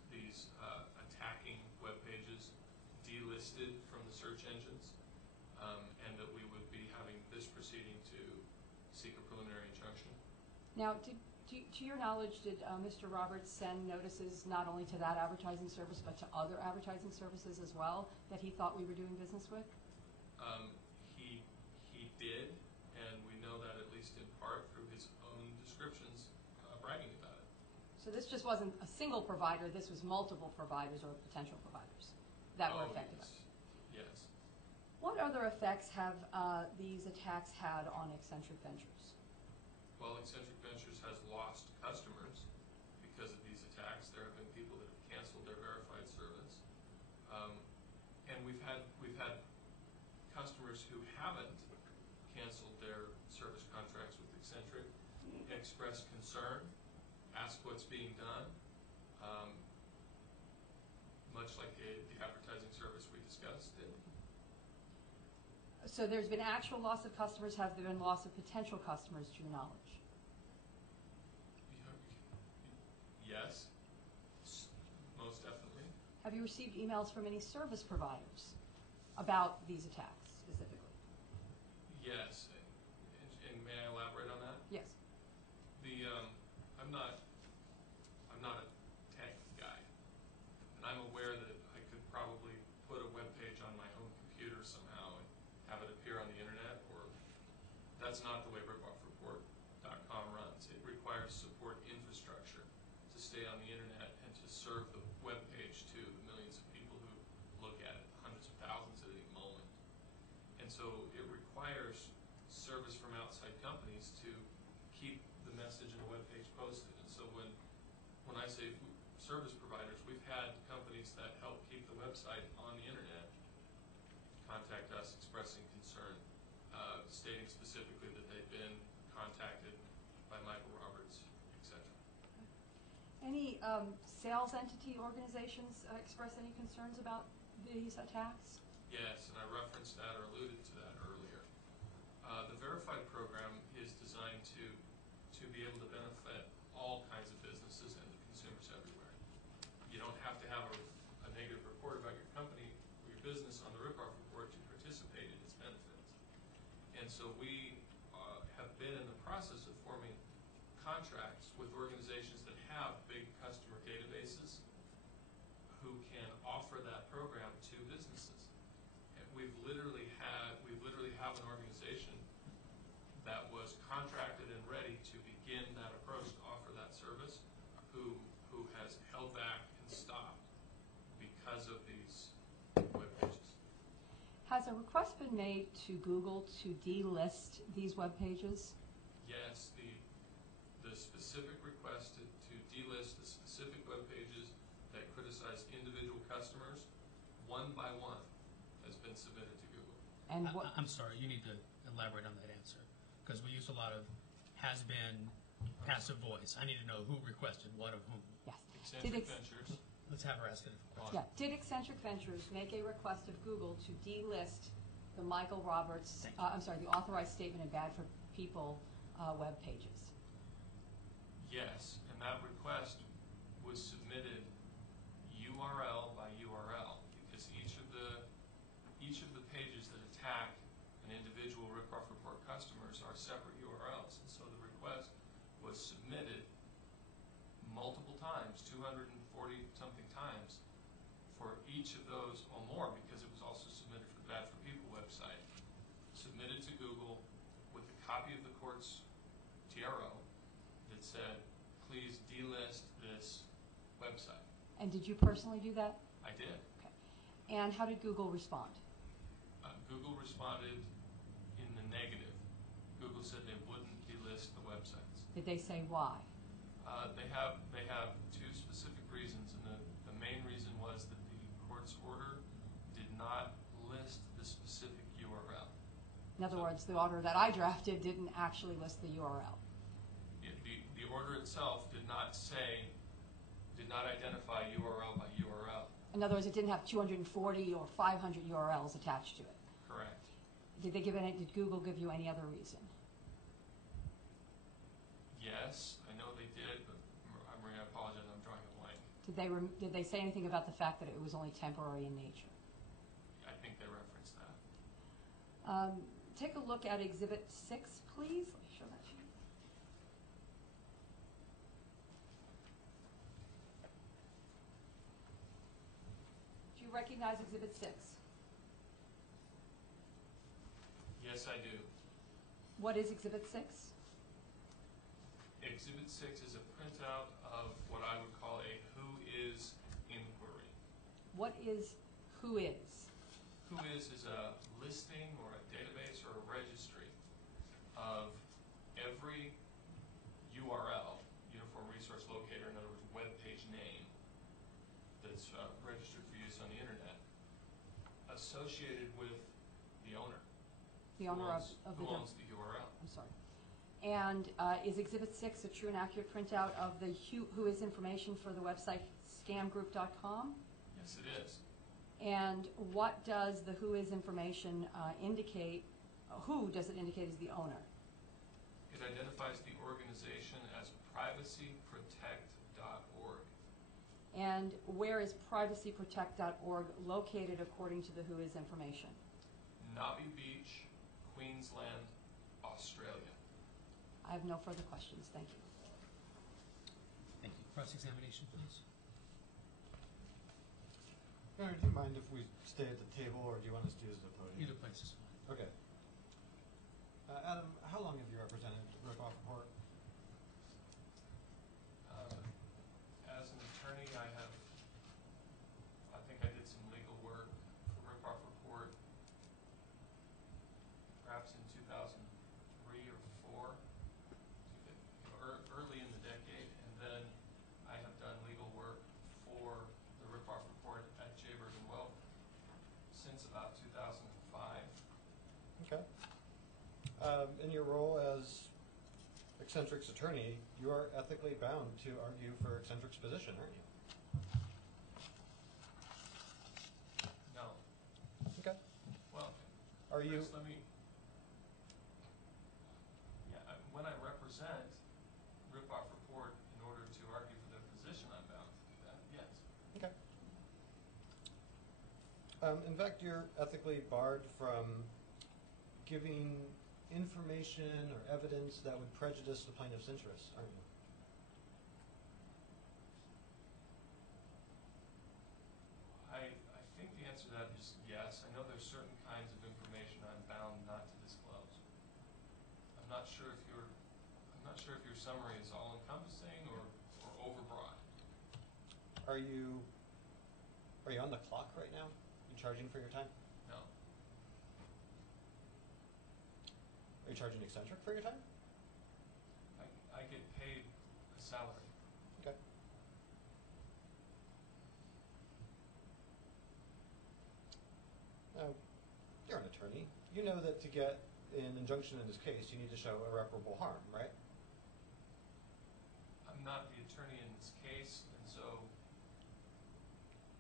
attacking web pages delisted from the search engines, and that we would be having this proceeding to seek a preliminary injunction. Now, to your knowledge, did Mr. Roberts send notices not only to that advertising service but to other advertising services as well that he thought we were doing business with? He did, and we know that at least in part through his own descriptions bragging about it. So this just wasn't a single provider, this was multiple providers or potential providers that were affected. Yes. What other effects have these attacks had on Eccentric Ventures? Well, Eccentric Ventures has lost customers because of these attacks. There have been people that have canceled their verified service, and we've had customers who haven't canceled their service contracts with Eccentric express concern, ask what's being done, much like the advertising service we discussed did. So there's been actual loss of customers. Have there been loss of potential customers, to your knowledge? Yes, most definitely. Have you received emails from any service providers about these attacks specifically? Yes, and may I elaborate on that? Yes. I'm not a tech guy, and I'm aware that I could probably put a web page on my home computer somehow and have it appear on the internet, or that's not the way Ripoffreport.com runs. It requires support infrastructure to stay on the internet and to serve the web page to the millions of people who look at it, hundreds of thousands at any moment. And so it requires service from outside companies to keep the message in a web page posted. And so when I say service providers, we've had companies that help keep the website on the internet contact us expressing concern, stating specifically that they've been contacted by Michael Roberts, etc. Any sales entity organizations express any concerns about these attacks? Yes, and I referenced that or alluded to that earlier. The Verified program is designed to be able to benefit all kinds of businesses and consumers everywhere. You don't have to have a negative report about your company or your business on the Ripoff Report to participate in its benefits. And so we have been in the process of forming contracts with organizations that have big customer databases who can offer that program to businesses. And we literally have an organization that was contracted and ready to begin that approach to offer that service, who has held back and stopped because of these web pages. Has a request been made to Google to delist these web pages? Yes, the specific request to delist the specific web pages that criticize individual customers, one by one, has been submitted to Google. And I'm sorry, you need to elaborate on that answer, because we use a lot of has-been, passive voice. I need to know who requested what of whom. yes. Eccentric Ventures. Let's have her ask it. Yeah. Did Eccentric Ventures make a request of Google to delist the Michael Roberts, the authorized statement of bad for people web pages? Yes, and that request was submitted URL by URL, because each of the pages that attack an individual Ripoff Report customers are separate URLs, and so the request was submitted multiple times, 240 something times, for each of those copy of the court's TRO that said, please delist this website. And did you personally do that? I did. Okay. And how did Google respond? Google responded in the negative. Google said they wouldn't delist the websites. Did they say why? They have two specific reasons, and the main reason was that the court's order did not list the specific URL. In other words, the order that I drafted didn't actually list the URL. The order itself did not identify URL by URL. In other words, it didn't have 240 or 500 URLs attached to it. Correct. Did Google give you any other reason? Yes, I know they did, but Maria, I apologize, I'm drawing a blank. Did they say anything about the fact that it was only temporary in nature? I think they referenced that. Take a look at Exhibit 6, please. Let me show that to you. Do you recognize Exhibit 6? Yes, I do. What is Exhibit 6? Exhibit 6 is a printout of what I would call a who is inquiry. What is Who Is? Who is a listing or a database or a registry of every URL, Uniform Resource Locator, in other words, web page name, that's registered for use on the internet, associated with the owner. The owner of who owns the URL. I'm sorry. And is Exhibit 6 a true and accurate printout of the Who Is information for the website scamgroup.com? Yes, it is. And what does the Who Is information indicate? Who does it indicate as the owner? It identifies the organization as privacyprotect.org. And where is privacyprotect.org located according to the Who Is information? Nobby Beach, Queensland, Australia. I have no further questions. Thank you. Thank you. Cross-examination, please. Aaron, do you mind if we stay at the table, or do you want us to use the podium? Either place is fine. Okay. Adam, how long have you represented Ripoffreport? As an attorney, I think I did some legal work for Ripoffreport perhaps in 2003 or 4, early in the decade, and then I have done legal work for the Ripoffreport at Jaybird and Welk since about 2005. Okay. In your role as Eccentric's attorney, you are ethically bound to argue for Eccentric's position, aren't you? No. Okay. Well, Are you? first let me. When I represent Ripoffreport in order to argue for their position, I'm bound to do that. Yes. Okay. In fact, you're ethically barred from giving information or evidence that would prejudice the plaintiff's interests, aren't you? I think the answer to that is yes. I know there's certain kinds of information I'm bound not to disclose. I'm not sure if your summary is all encompassing or overbroad. Are you on the clock right now? You charging for your time? No. Are you charging Eccentric for your time? I get paid a salary. Okay. Now, you're an attorney. You know that to get an injunction in this case, you need to show irreparable harm, right? I'm not the attorney in this case, and so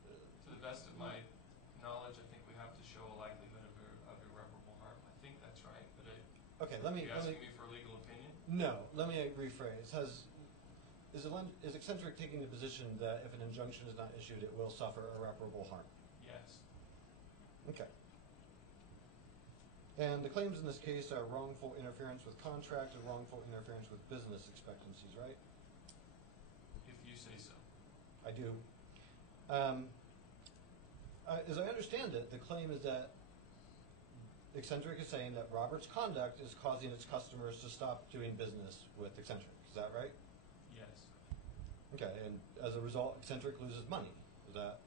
to the best of my knowledge, I think we have to show a likelihood of irreparable harm. I think that's right, but Okay, are you asking me for a legal opinion? No, let me rephrase. Is Eccentric taking the position that if an injunction is not issued, it will suffer irreparable harm? Yes. Okay. And the claims in this case are wrongful interference with contract and wrongful interference with business expectancies, right? If you say so. I do. As I understand it, the claim is that Eccentric is saying that Robert's conduct is causing its customers to stop doing business with Eccentric. Is that right? Yes. Okay, and as a result, Eccentric loses money. Is that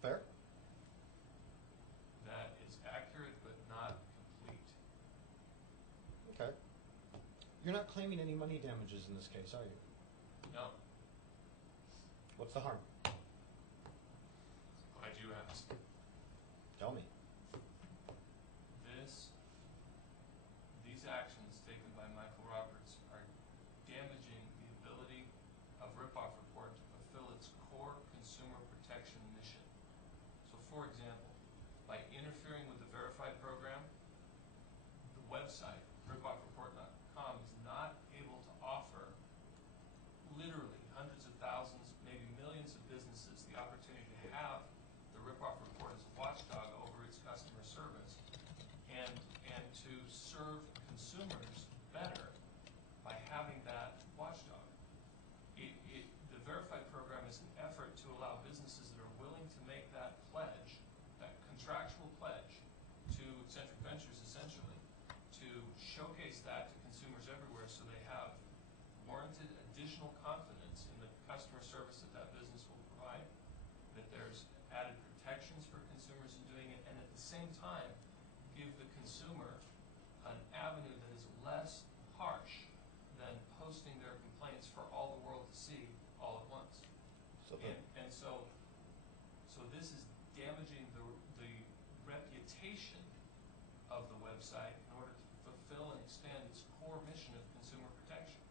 fair? That is accurate, but not complete. Okay. You're not claiming any money damages in this case, are you? No. What's the harm? Glad you asked. Tell me. These actions taken by Michael Roberts are damaging the ability of Ripoffreport to fulfill its core consumer protection mission. So, for example, by interfering with the verified program, the website, ripoffreport.com, is not able to offer literally hundreds of thousands, maybe millions of businesses the opportunity to have the Ripoff Report as a watchdog over its customer service and to serve consumers better by having that watchdog. The verified program is an effort to allow businesses that are willing to make that pledge, that contractual pledge to Eccentric Ventures essentially, to showcase that to consumers everywhere so they have warranted additional confidence in the customer service that that business will provide, that there's added protections for consumers in doing it, and at the same time give the consumer an avenue that is less harsh than posting their complaints for all the world to see all at once. So this is damaging the reputation of the website in order to fulfill and expand its core mission of consumer protection.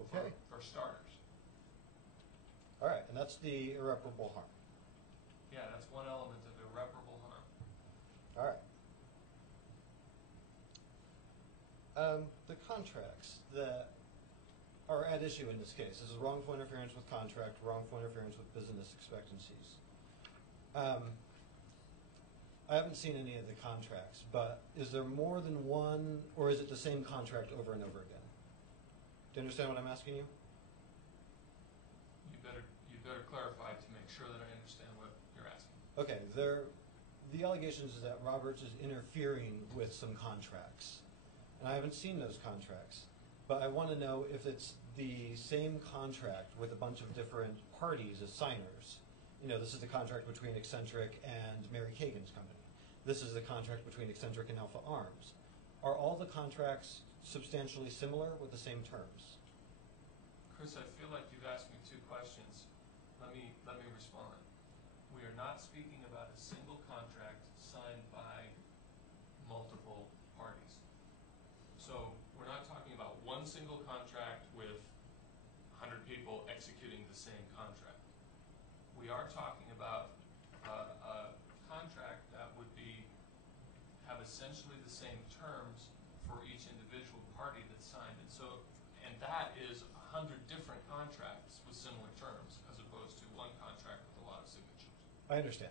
Okay. For starters. All right, and that's the irreparable harm. Yeah, that's one element of irreparable harm. All right. The contracts that are at issue in this case. This is wrongful interference with contract, wrongful interference with business expectancies. I haven't seen any of the contracts, but is there more than one, or is it the same contract over and over again? Do you understand what I'm asking you? You better clarify to make sure that I understand what you're asking. Okay, the allegations is that Roberts is interfering with some contracts. And I haven't seen those contracts. But I want to know if it's the same contract with a bunch of different parties as signers. You know, this is the contract between Eccentric and Mary Kagan's company. This is the contract between Eccentric and Alpha Arms. Are all the contracts substantially similar with the same terms? Chris, I feel like you've asked me two questions. Let me respond. We are not speaking about a single contract signed by multiple parties. So we're not talking about one single contract with 100 people executing the same contract. We are talking about a contract that would have essentially the same terms for each individual party that signed it. And that is 100 different contracts with similar terms as opposed to one contract with a lot of signatures. I understand.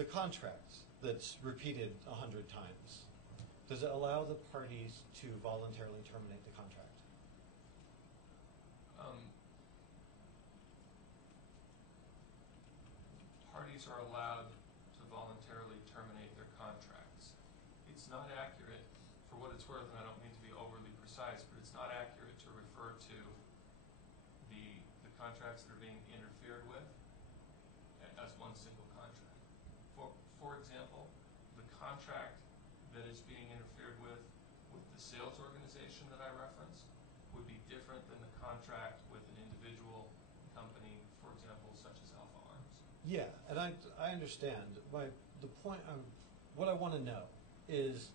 The contract that's repeated 100 times, does it allow the parties to voluntarily terminate the contract? Parties are allowed to voluntarily terminate their contracts. It's not accurate, for what it's worth, and I don't mean to be overly precise, but it's not accurate to refer to the contracts that are being interfered with as one single contract. For example, the contract that is being interfered with the sales organization that I referenced would be different than the contract with an individual company, for example, such as Alpha Arms. Yeah, and I understand. What I want to know is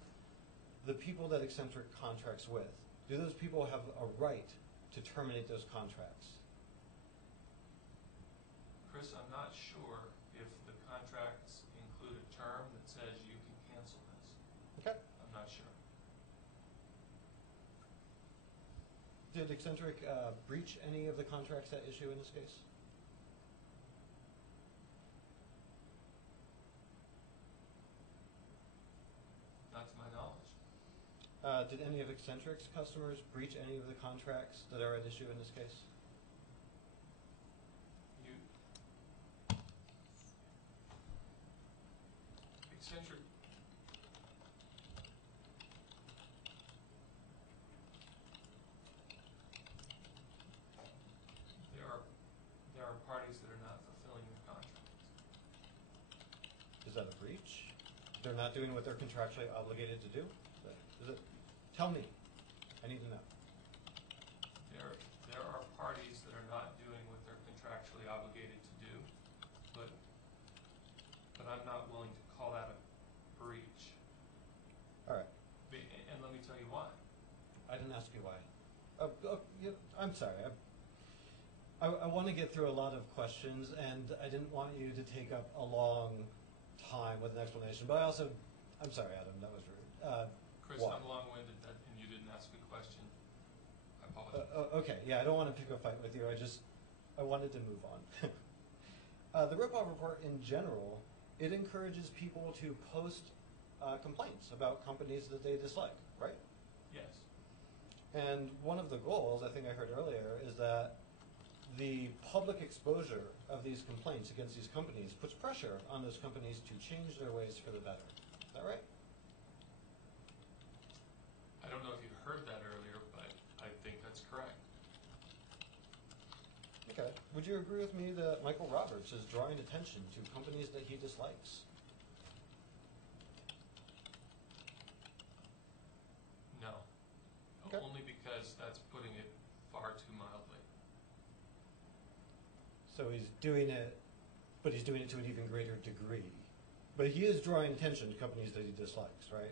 the people that Eccentric contracts with, do those people have a right to terminate those contracts? Chris, I'm not sure if the contracts include a term that says you can cancel this. Okay. I'm not sure. Did Eccentric breach any of the contracts at issue in this case? Not to my knowledge. Did any of Eccentric's customers breach any of the contracts that are at issue in this case? Accenture, there are parties that are not fulfilling their contracts. Is that a breach? They're not doing what they're contractually obligated to do? Is it? Tell me. I need to know. There are parties that are not doing what they're contractually obligated to do, but I'm not willing to call that a breach. All right. And let me tell you why. I didn't ask you why. I'm sorry. I want to get through a lot of questions, and I didn't want you to take up a long time with an explanation. But I'm sorry, Adam. That was rude. Chris, why? I'm long-winded, and you didn't ask a question. I apologize. Okay. Yeah, I don't want to pick a fight with you. I wanted to move on. The Ripoff Report, in general, it encourages people to post complaints about companies that they dislike, right? Yes. And one of the goals, I think I heard earlier, is that the public exposure of these complaints against these companies puts pressure on those companies to change their ways for the better. Is that right? I don't know if you heard that earlier, but I think that's correct. Okay. Would you agree with me that Michael Roberts is drawing attention to companies that he dislikes? No. Okay. Only because that's putting it far too mildly. So he's doing it, but he's doing it to an even greater degree. But he is drawing attention to companies that he dislikes, right?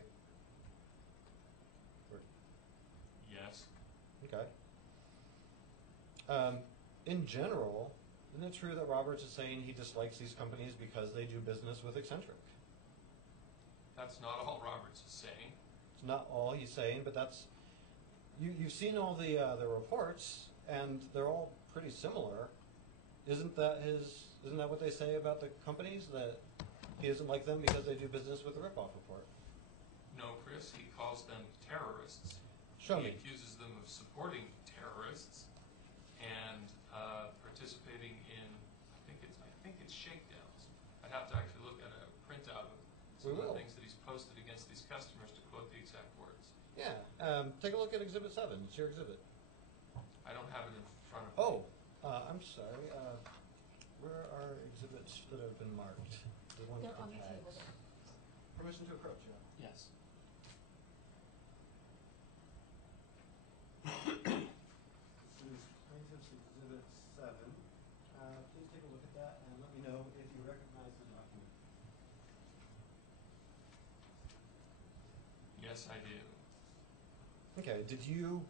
Yes. Okay. In general, isn't it true that Roberts is saying he dislikes these companies because they do business with Eccentric? That's not all Roberts is saying. It's not all he's saying, but that's you've seen all the reports, and they're all pretty similar. Isn't that what they say about the companies, that he doesn't like them because they do business with the Ripoff Report? No, Chris, he calls them terrorists. Show He me. accuses them of supporting terrorists and participating in, I think it's shakedowns. I'd have to actually look at a printout of some of the things that he's posted against these customers to quote the exact words. Yeah. Take a look at Exhibit 7. It's your exhibit. I don't have it in front of me. Oh, I'm sorry. Where are exhibits that have been marked? The ones They're with on the table tags. there. Permission to approach, yeah. Yes. This is Plaintiff's Exhibit 7. Please take a look at that and let me know if you recognize the document. Yes, I do. Okay, did you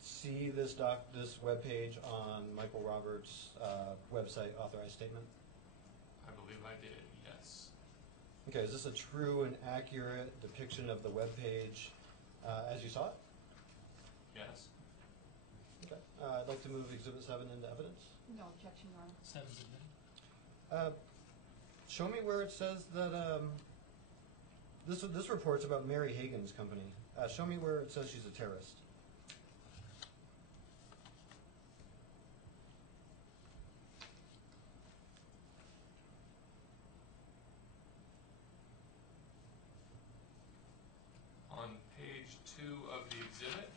see this webpage on Michael Roberts' website authorized statement? I believe I did, yes. Okay, is this a true and accurate depiction of the webpage as you saw it? Yes. Okay. I'd like to move Exhibit 7 into evidence. No objection, Your Honor. Seven's admitted. Show me where it says that this report's about Mary Hagan's company. Show me where it says she's a terrorist. On page 2 of the exhibit,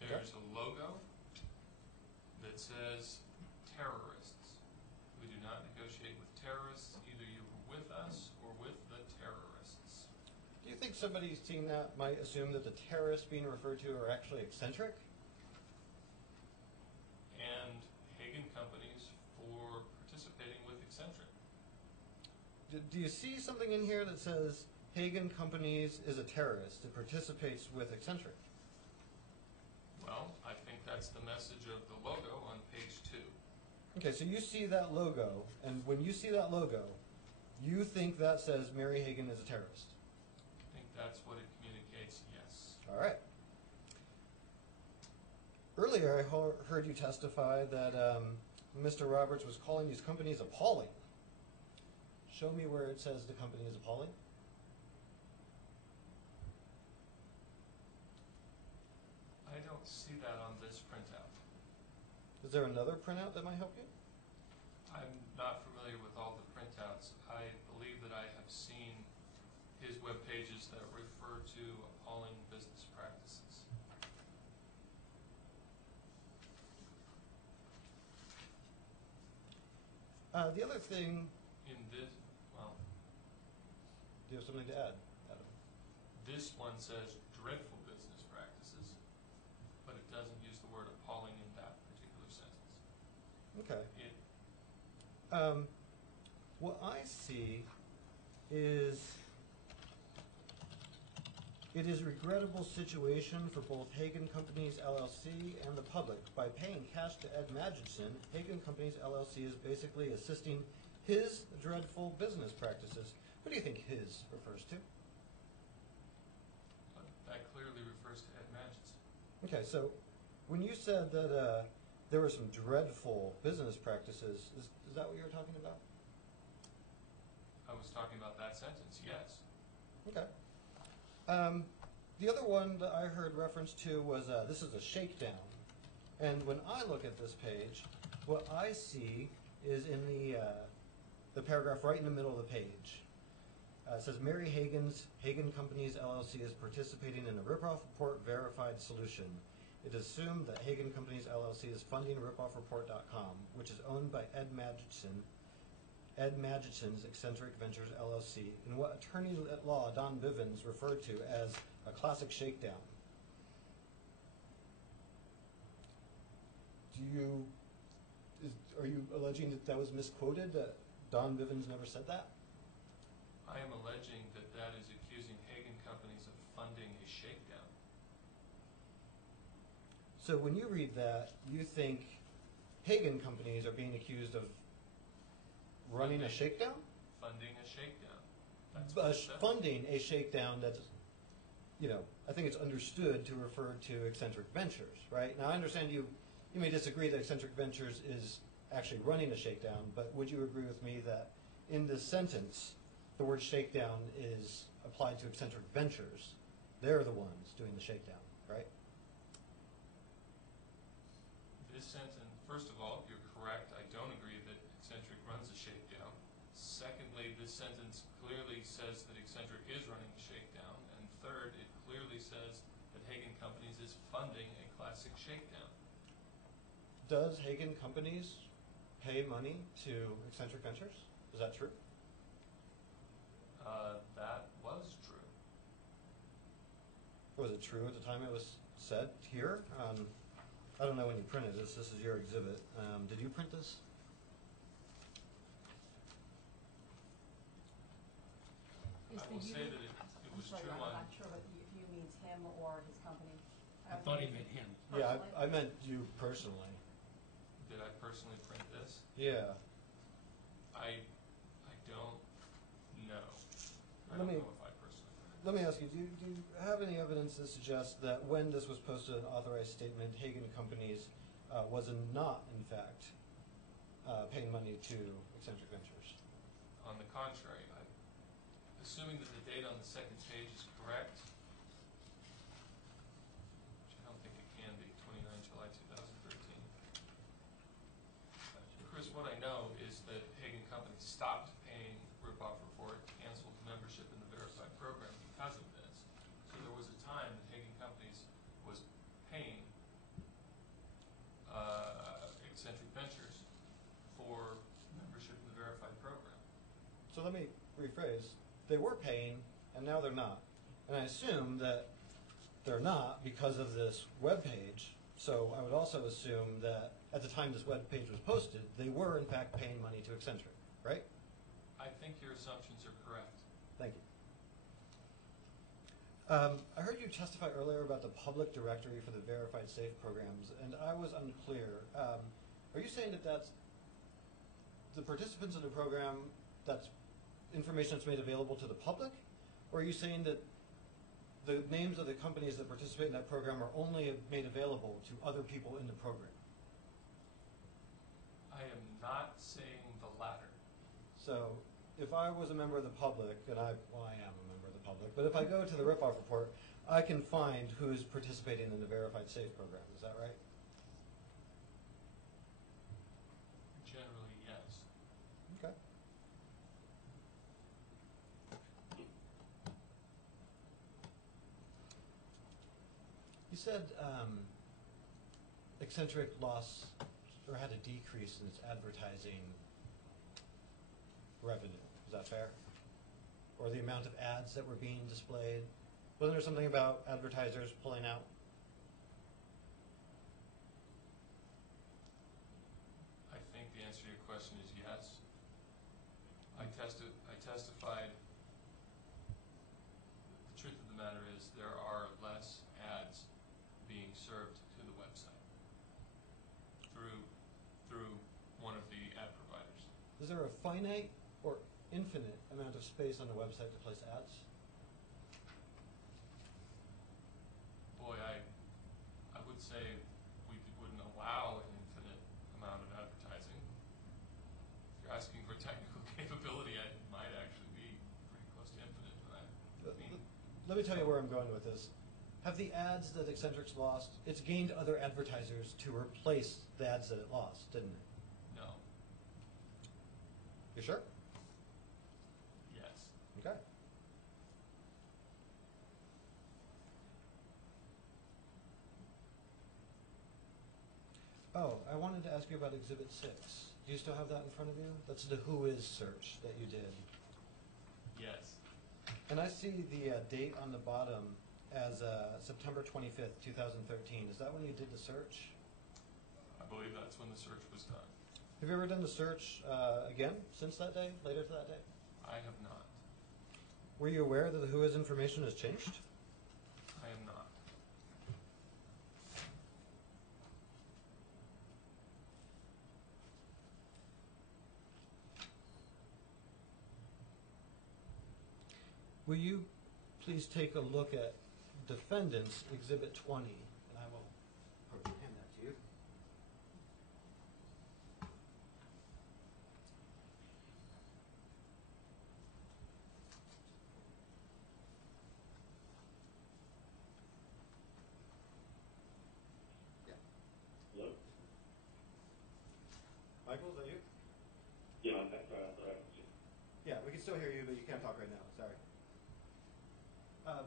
there's a logo that says terrorists. We do not negotiate with terrorists. Either you were with us or with the terrorists. Do you think somebody seeing that might assume that the terrorists being referred to are actually eccentric? And Hagan companies for participating with Eccentric. Do you see something in here that says Hagan Companies is a terrorist that participates with Eccentric? Well, I think that's the message of the logo on page 2. Okay, so you see that logo, and when you see that logo, you think that says Mary Hagan is a terrorist? I think that's what it communicates, yes. All right. Earlier, I heard you testify that Mr. Roberts was calling these companies appalling. Show me where it says the company is appalling. I don't see that on this printout. Is there another printout that might help you? I'm not familiar with all the printouts. I believe his web pages that refer to appalling business practices. The other thing, In this, well, do you have something to add, Adam? this one says dreadful business practices, but it doesn't use the word appalling in that particular sentence. Okay. It, What I see is it is a regrettable situation for both Hagen Companies LLC and the public. By paying cash to Ed Magidson, Hagen Companies LLC is basically assisting his dreadful business practices. What do you think his refers to? that clearly refers to Ed Magidson. Okay, so when you said that there were some dreadful business practices, is that what you were talking about? I was talking about that sentence, yes. Okay. The other one that I heard reference to was this is a shakedown. And when I look at this page, what I see is in the paragraph right in the middle of the page. It says Mary Hagen Companies LLC is participating in a Ripoffreport verified solution. It is assumed that Hagen Companies LLC is funding Ripoffreport.com, which is owned by Ed Magidson's Eccentric Ventures LLC, in what attorney at law Don Bivens referred to as a classic shakedown. Are you alleging that that was misquoted, that Don Bivens never said that? I am alleging that that is accusing Hagen Companies of funding a shakedown. So when you read that, you think Hagen Companies are being accused of running a shakedown? Funding a shakedown. That's what it says. Funding a shakedown that's, I think it's understood to refer to Eccentric Ventures, right? Now I understand you may disagree that Eccentric Ventures is actually running a shakedown, but would you agree with me that in this sentence, the word shakedown is applied to Eccentric Ventures? They're the ones doing the shakedown, right? This sentence, first of all, you're correct. I don't agree that Eccentric runs a shakedown. Secondly, this sentence clearly says that Eccentric is running a shakedown. And third, it clearly says that Hagen Companies is funding a classic shakedown. Does Hagen Companies pay money to Eccentric Ventures? Is that true? That was true. Was it true at the time it was said here? I don't know when you printed this. This is your exhibit. Did you print this? Is I the will say unit- that it was I'm sorry, true I'm on. not sure what you means him or his company. I thought he meant him. Yeah, Personally? I meant you personally. Did I personally print this? Yeah. I don't know. I Let don't me- know if I personally printed Let me ask you, do you have any evidence to suggest that when this was posted in an authorized statement, Hagen Companies was not, in fact, paying money to Eccentric Ventures? On the contrary, assuming that the date on the second page is correct, which I don't think it can be, 29 July 2013. Chris, what I know is that Hagen Companies stopped paying Ripoffreport, canceled membership in the Verified program because of this. So there was a time that Hagen Companies was paying Eccentric Ventures for membership in the Verified program. So let me rephrase. They were paying, and now they're not. And I assume that they're not because of this web page. So I would also assume that at the time this web page was posted, they were in fact paying money to Eccentric, right? I think your assumptions are correct. Thank you. I heard you testify earlier about the public directory for the Verified Safe programs, and I was unclear. Are you saying that that's the participants in the program, that's information that's made available to the public? Or are you saying that the names of the companies that participate in that program are only made available to other people in the program? I am not saying the latter. So if I was a member of the public, and I am a member of the public, but if I go to the Ripoffreport, I can find who's participating in the Verified Safe program. Is that right? Generally, yes. Okay. said Eccentric lost or had a decrease in its advertising revenue. Is that fair? Or the amount of ads that were being displayed? Wasn't there something about advertisers pulling out? I think the answer to your question is yes. I testified. The truth of the matter is there are less ads being served to the website through one of the ad providers. Is there a finite or infinite amount of space on a website to place ads? Boy, I would say we wouldn't allow an infinite amount of advertising. If you're asking for technical capability, it might actually be pretty close to infinite for that. Let me tell you where I'm going with this. Have the ads that Eccentric's lost, it's gained other advertisers to replace the ads that it lost, didn't it? No. You sure? Yes. Okay. Oh, I wanted to ask you about Exhibit 6. Do you still have that in front of you? That's the Who Is search that you did. Yes. And I see the date on the bottom as September 25th, 2013. Is that when you did the search? I believe that's when the search was done. Have you ever done the search again since that day, later to that day? I have not. Were you aware that the Who Is information has changed? I am not. Will you please take a look at Defendant's Exhibit 20, and I will hand that to you. Hello? Michael, is that you? Yeah, I'm back. Sorry, I thought I was you. Yeah, we can still hear you, but you can't talk right now. Sorry. Adam,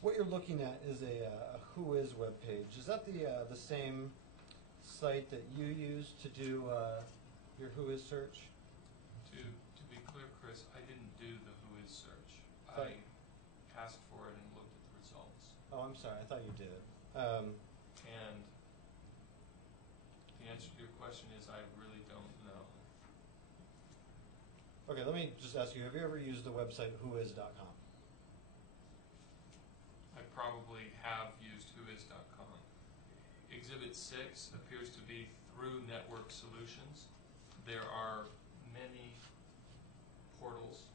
what you're looking at is a Who Is webpage. Is that the same site that you use to do your Who Is search? To be clear, Chris, I didn't do the Who Is search. Sorry. I asked for it and looked at the results. Oh, I'm sorry. I thought you did. And the answer to your question is I really don't know. Okay, let me just ask you, have you ever used the website whois.com? I probably have used whois.com. Exhibit 6 appears to be through Network Solutions. There are many portals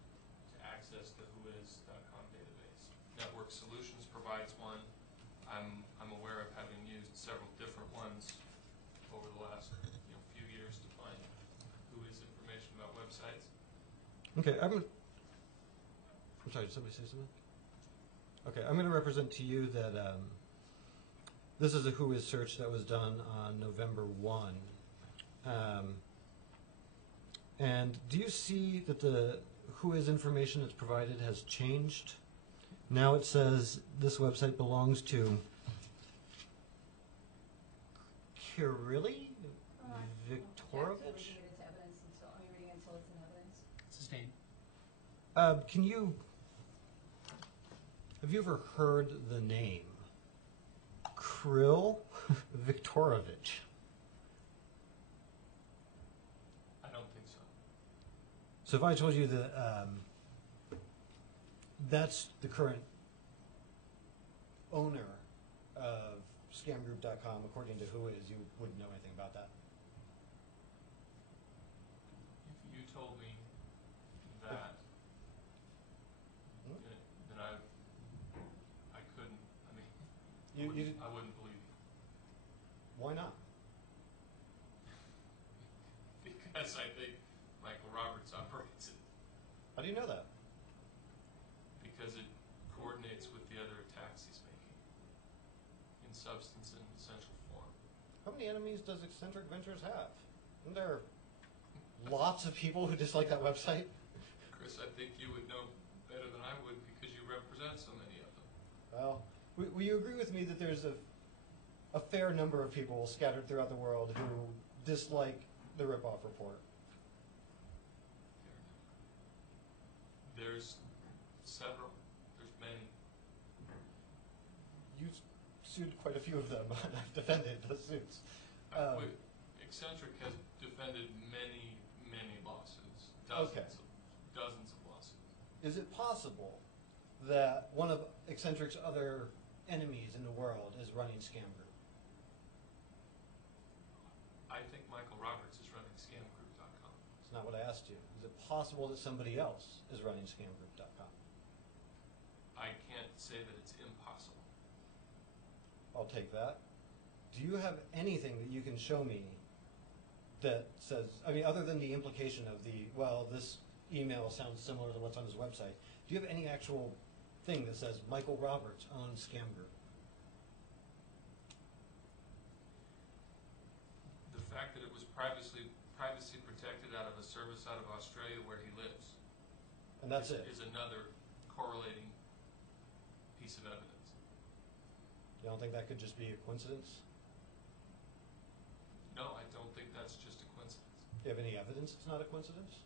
to access the whois.com database. Network Solutions provides one. I'm aware of having used several different ones over the last few years to find Whois information about websites. Okay, I'm sorry, did somebody say something? Okay, I'm going to represent to you that this is a Who Is search that was done on November 1. And do you see that the Who Is information that's provided has changed? Now it says this website belongs to Kirilli Viktorovich? Sustained. Have you ever heard the name Kirill Viktorovich? I don't think so. So if I told you that that's the current owner of scamgroup.com, according to Who Is, you wouldn't know anything about that. If you told me that, then I couldn't. I mean, I wouldn't believe you. Why not? Because I think Michael Roberts operates it. How do you know that? Because it coordinates with the other attacks he's making in substance and essential form. How many enemies does Eccentric Ventures have? Isn't there lots of people who dislike that website? Chris, I think you would know better than I would because you represent so many of them. Well, will you agree with me that there's a fair number of people scattered throughout the world who dislike the Ripoff Report? There's several. There's many. You sued quite a few of them, and I've defended those suits. Eccentric has defended many, many lawsuits. Okay. Dozens of lawsuits. Is it possible that one of Eccentric's other enemies in the world is running Scam Group? I think Michael Roberts is running scamgroup.com. It's not what I asked you. Is it possible that somebody else is running scamgroup.com? I can't say that it's impossible. I'll take that. Do you have anything that you can show me that says, I mean, other than the implication of well, this email sounds similar to what's on his website, do you have any actual thing that says Michael Roberts owns Scam Group? The fact that it was privacy protected out of a service out of Australia where he lives. And that's it? Is another correlating piece of evidence. You don't think that could just be a coincidence? No, I don't think that's just a coincidence. Do you have any evidence it's not a coincidence?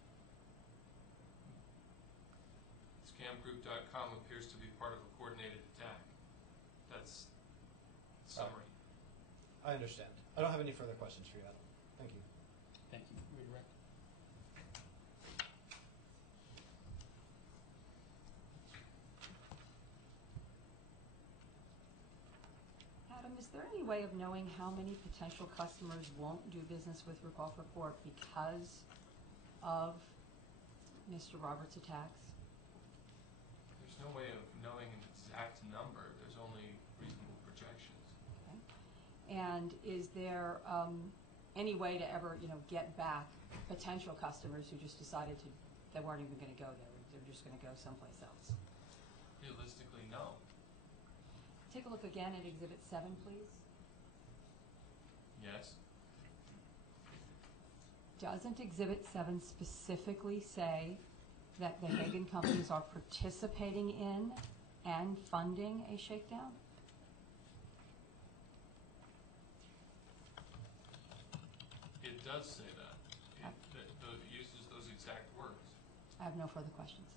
Scamgroup.com appears to be part of a coordinated attack. That's summary. I understand. I don't have any further questions for you, Adam. Thank you. Thank you. Redirect. Adam, is there any way of knowing how many potential customers won't do business with Ripoffreport because of Mr. Roberts' attacks? There's no way of knowing an exact number. There's only reasonable projections. Okay. And is there any way to ever, get back potential customers who just decided they weren't even going to go there? They're just going to go someplace else? Realistically, no. Take a look again at Exhibit 7, please. Yes. Doesn't Exhibit 7 specifically say that the Hagen companies are participating in and funding a shakedown? It does say that. It uses those exact words. I have no further questions.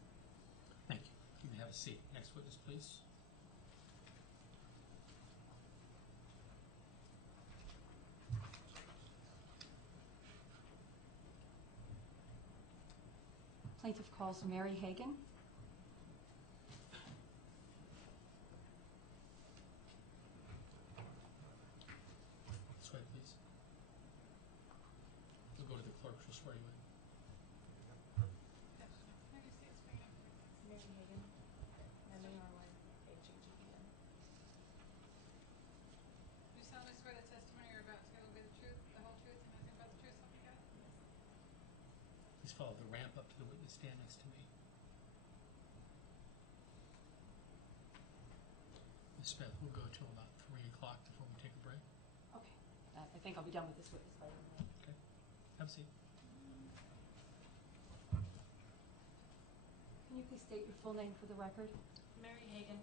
Thank you. You may have a seat. Next witness, please. Plaintiff calls Mary Hagen. This way, please. We'll go to the clerk. She'll swear you in. Yes. Can I just see a screen up here? Mary Hagen, M-A-R-Y-H-A-G-E-N. Do you solemnly swear the testimony you're about to give will be the truth, the whole truth, and nothing but the truth, so help you God? Please follow the ramp up to the witness stand next to me. Ms. Smith, we'll go till about 3 o'clock before we take a break. Okay. I think I'll be done with this witness by then. Okay. Have a seat. Can you please state your full name for the record? Mary Hagen,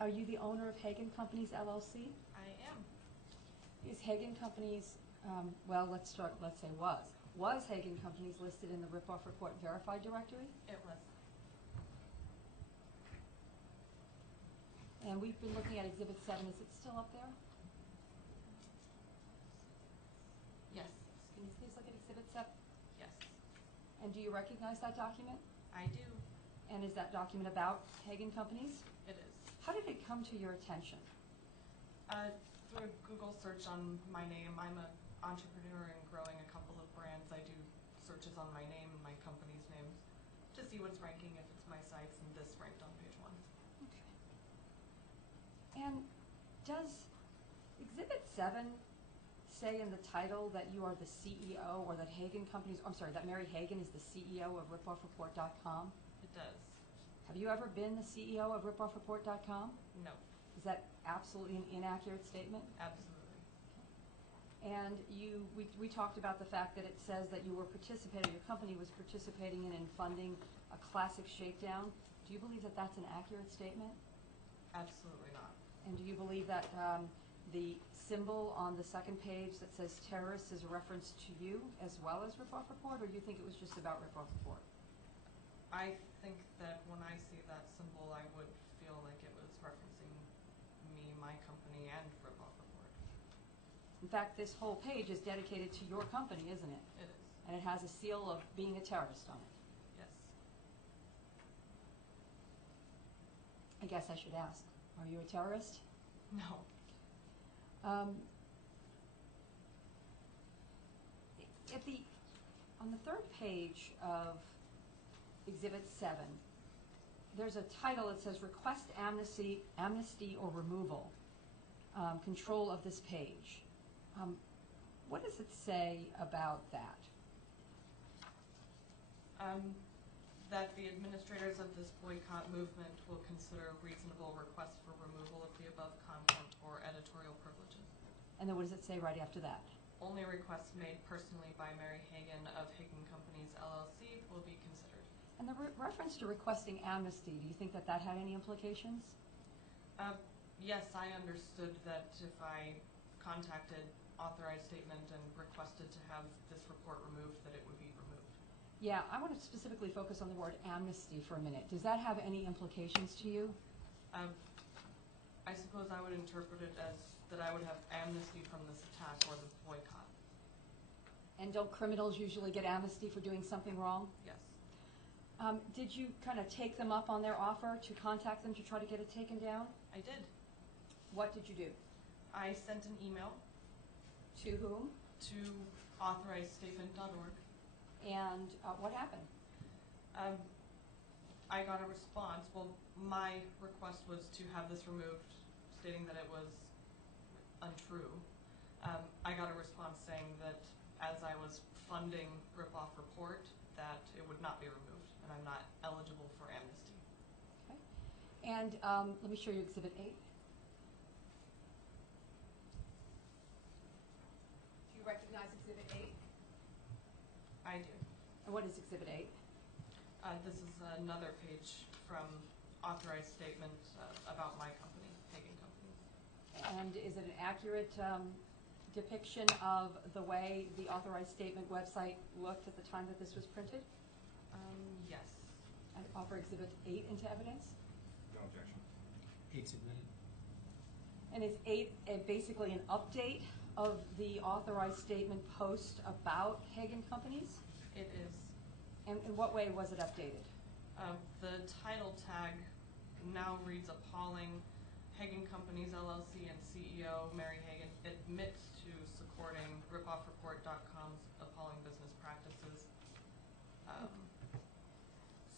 Are you the owner of Hagen Companies LLC? I am. Is Hagen Companies, let's say was Hagen Companies listed in the Ripoffreport verified directory? It was. And we've been looking at Exhibit 7. Is it still up there? Yes. Can you please look at Exhibit 7? Yes. And do you recognize that document? I do. And is that document about Hagen Companies? It is. How did it come to your attention? Through a Google search on my name, I'm an entrepreneur and growing a couple of brands. I do searches on my name and my company's name to see what's ranking, if it's my sites, and this ranked on page 1. Okay. And does Exhibit 7 say in the title that you are the CEO, or that that Mary Hagen is the CEO of Ripoffreport.com? It does. Have you ever been the CEO of Ripoffreport.com? No. Is that absolutely an inaccurate statement? Absolutely. And we talked about the fact that it says that you were participating, your company was participating in and funding a classic shakedown. Do you believe that that's an accurate statement? Absolutely not. And do you believe that the symbol on the second page that says terrorists is a reference to you as well as Ripoffreport, or do you think it was just about Ripoffreport? I think that when I see that symbol, I would feel like it was referencing me, my company, and Ripoffreport. In fact, this whole page is dedicated to your company, isn't it? It is. And it has a seal of being a terrorist on it. Yes. I guess I should ask, are you a terrorist? No. On the third page of Exhibit 7, there's a title that says Request Amnesty or Removal, Control of this page. What does it say about that? That the administrators of this boycott movement will consider reasonable requests for removal of the above content or editorial privileges. And then what does it say right after that? Only requests made personally by Mary Hagan of Hagan Companies, LLC will be considered. And the reference to requesting amnesty, do you think that that had any implications? Yes, I understood that if I contacted Authorized Statement and requested to have this report removed, that it would be removed. Yeah, I want to specifically focus on the word amnesty for a minute. Does that have any implications to you? I suppose I would interpret it as that I would have amnesty from this attack or the boycott. And don't criminals usually get amnesty for doing something wrong? Yes. Did you kind of take them up on their offer to contact them to try to get it taken down? I did. What did you do? I sent an email To whom? to authorizedstatement.org. And what happened? I got a response. Well, my request was to have this removed, stating that it was untrue. I got a response saying that as I was funding Ripoffreport, that it would not be removed, and I'm not eligible for amnesty. Okay. And let me show you Exhibit 8. Do you recognize Exhibit 8? I do. And what is Exhibit 8? This is another page from Authorized Statement about my company, Hagan Companies. And is it an accurate depiction of the way the Authorized Statement website looked at the time that this was printed? Yes. I offer Exhibit 8 into evidence. No objection. 8 submitted. And is 8 basically an update of the Authorized Statement post about Hagan Companies? It is. And in what way was it updated? The title tag now reads appalling. Hagan Companies, LLC, and CEO Mary Hagan admits to supporting Ripoffreport.com's appalling business practices.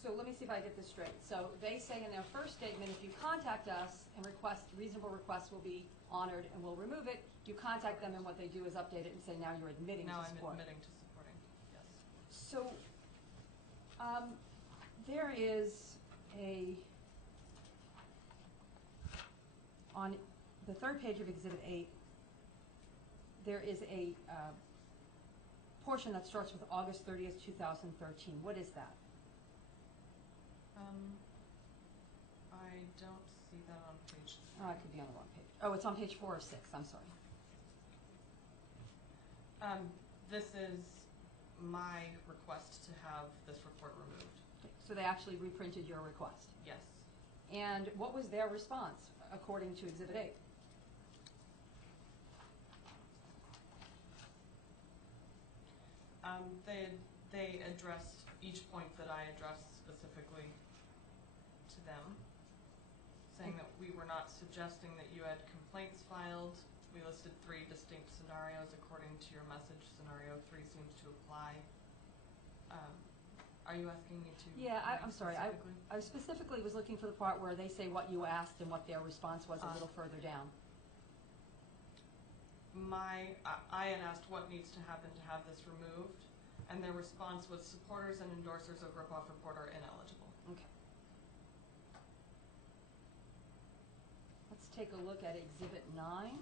So let me see if I get this straight. So they say in their first statement, if you contact us and request, reasonable requests will be honored and we'll remove it. You contact them and what they do is update it and say now you're admitting Now to support. I'm admitting to supporting, yes. So there is on the third page of Exhibit 8, there is a portion that starts with August 30th, 2013. What is that? I don't see that on page 3. Oh, it could be on the wrong page. Oh, it's on page 4 or 6. I'm sorry. This is my request to have this report removed. Okay, so they actually reprinted your request. Yes. And what was their response according to Exhibit 8? They addressed each point that I addressed specifically to them, saying that we were not suggesting that you had complaints filed. We listed 3 distinct scenarios according to your message. Scenario 3 seems to apply. Are you asking me to? Yeah, I'm sorry. I specifically was looking for the part where they say what you asked and what their response was a little further down. I had asked what needs to happen to have this removed, and their response was supporters and endorsers of Ripoffreport are ineligible. Okay. Let's take a look at Exhibit 9.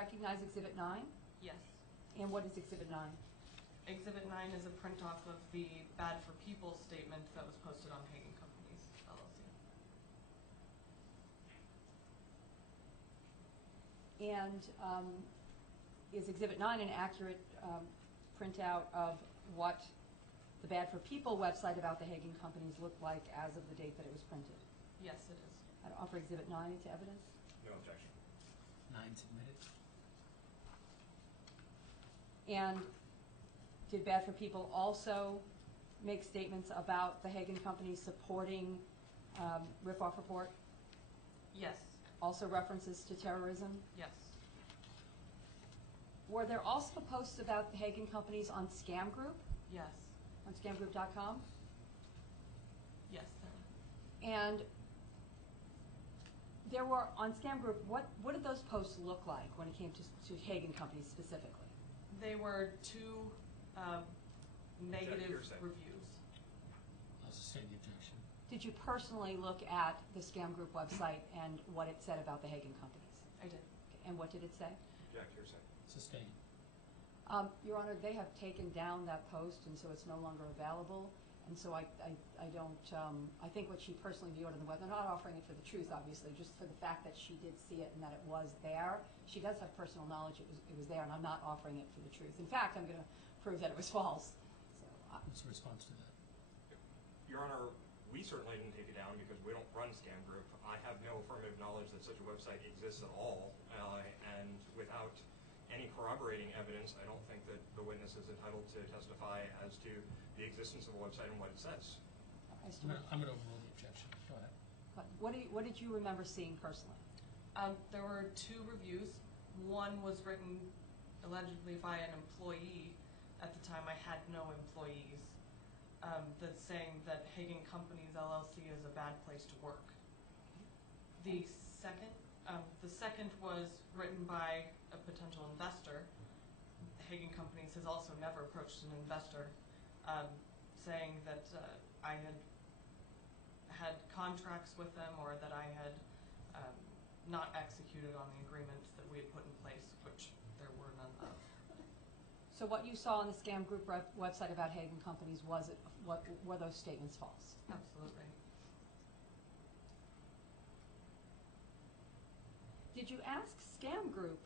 recognize Exhibit 9? Yes. And what is Exhibit 9? Exhibit 9 is a print off of the Bad for People statement that was posted on Hagen Companies, LLC. And is Exhibit 9 an accurate printout of what the Bad for People website about the Hagen Companies looked like as of the date that it was printed? Yes, it is. I'd offer Exhibit 9 into evidence. No objection. 9 submitted. And did Bad for People also make statements about the Hagen Companies supporting Ripoffreport? Yes. Also references to terrorism? Yes. Were there also posts about the Hagen Companies on Scam Group, Yes. on scamgroup.com? Yes, there were. And there were, on Scam Group, what did those posts look like when it came to Hagen Companies specifically? They were two negative Hearsay. reviews. I'll sustain the objection. Did you personally look at the Scam Group website and what it said about the Hagen Companies? I did. And what did it say? Object, hearsay. Sustain. Your Honor, they have taken down that post, and so it's no longer available. And so I don't, I think what she personally viewed on the web, they're not offering it for the truth, obviously, just for the fact that she did see it and that it was there. She does have personal knowledge it was there, and I'm not offering it for the truth. In fact, I'm going to prove that it was false. So, What's the response to that? Your Honor, we certainly didn't take it down because we don't run Scam Group. I have no affirmative knowledge that such a website exists at all, and without any corroborating evidence, I don't think that the witness is entitled to testify as to the existence of a website and what it says. I'm going to overrule the objection. Go ahead. what did you remember seeing personally? There were two reviews. One was written allegedly by an employee. At the time, I had no employees. That's saying that Hagen Companies LLC is a bad place to work. The second was written by a potential investor. Hagen Companies has also never approached an investor, saying that I had contracts with them or that I had not executed on the agreements that we had put in place, which there were none of. So what you saw on the Scam Group website about Hagen Companies, were those statements false? Absolutely. Did you ask Scam Group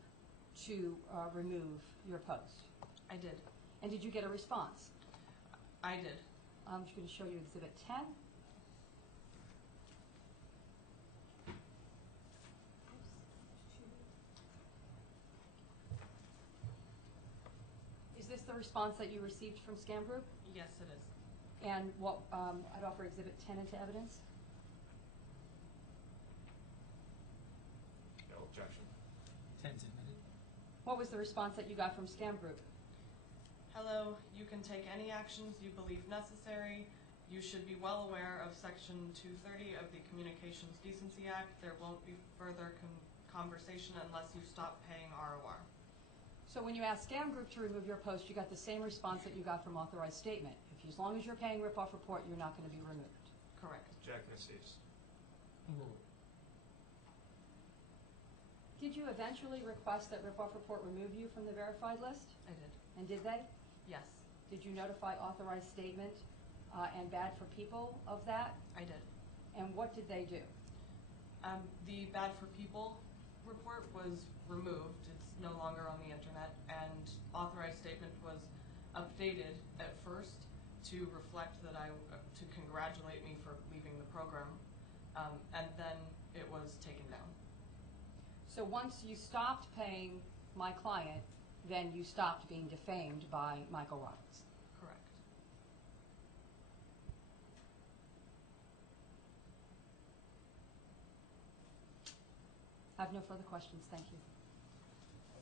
to remove your post? I did. And did you get a response? I did. I'm just going to show you Exhibit 10. Is this the response that you received from Scam Group? Yes, it is. And what I'd offer Exhibit 10 into evidence. No objection. 10's admitted. What was the response that you got from Scam Group? Hello, you can take any actions you believe necessary. You should be well aware of Section 230 of the Communications Decency Act. There won't be further conversation unless you stop paying ROR. So when you asked Scam Group to remove your post, you got the same response that you got from Authorized Statement. As long as you're paying Ripoffreport, you're not going to be removed. Correct. Object, Ms. Steves. Overruled. Did you eventually request that Ripoffreport remove you from the verified list? I did. And did they? Yes, Did you notify Authorized Statement and Bad for People of that? I did. And what did they do? The Bad for People report was removed. It's no longer on the internet, and Authorized Statement was updated at first to reflect that to congratulate me for leaving the program, and then it was taken down. So once you stopped paying my client, then you stopped being defamed by Michael Roberts. Correct. I have no further questions. Thank you.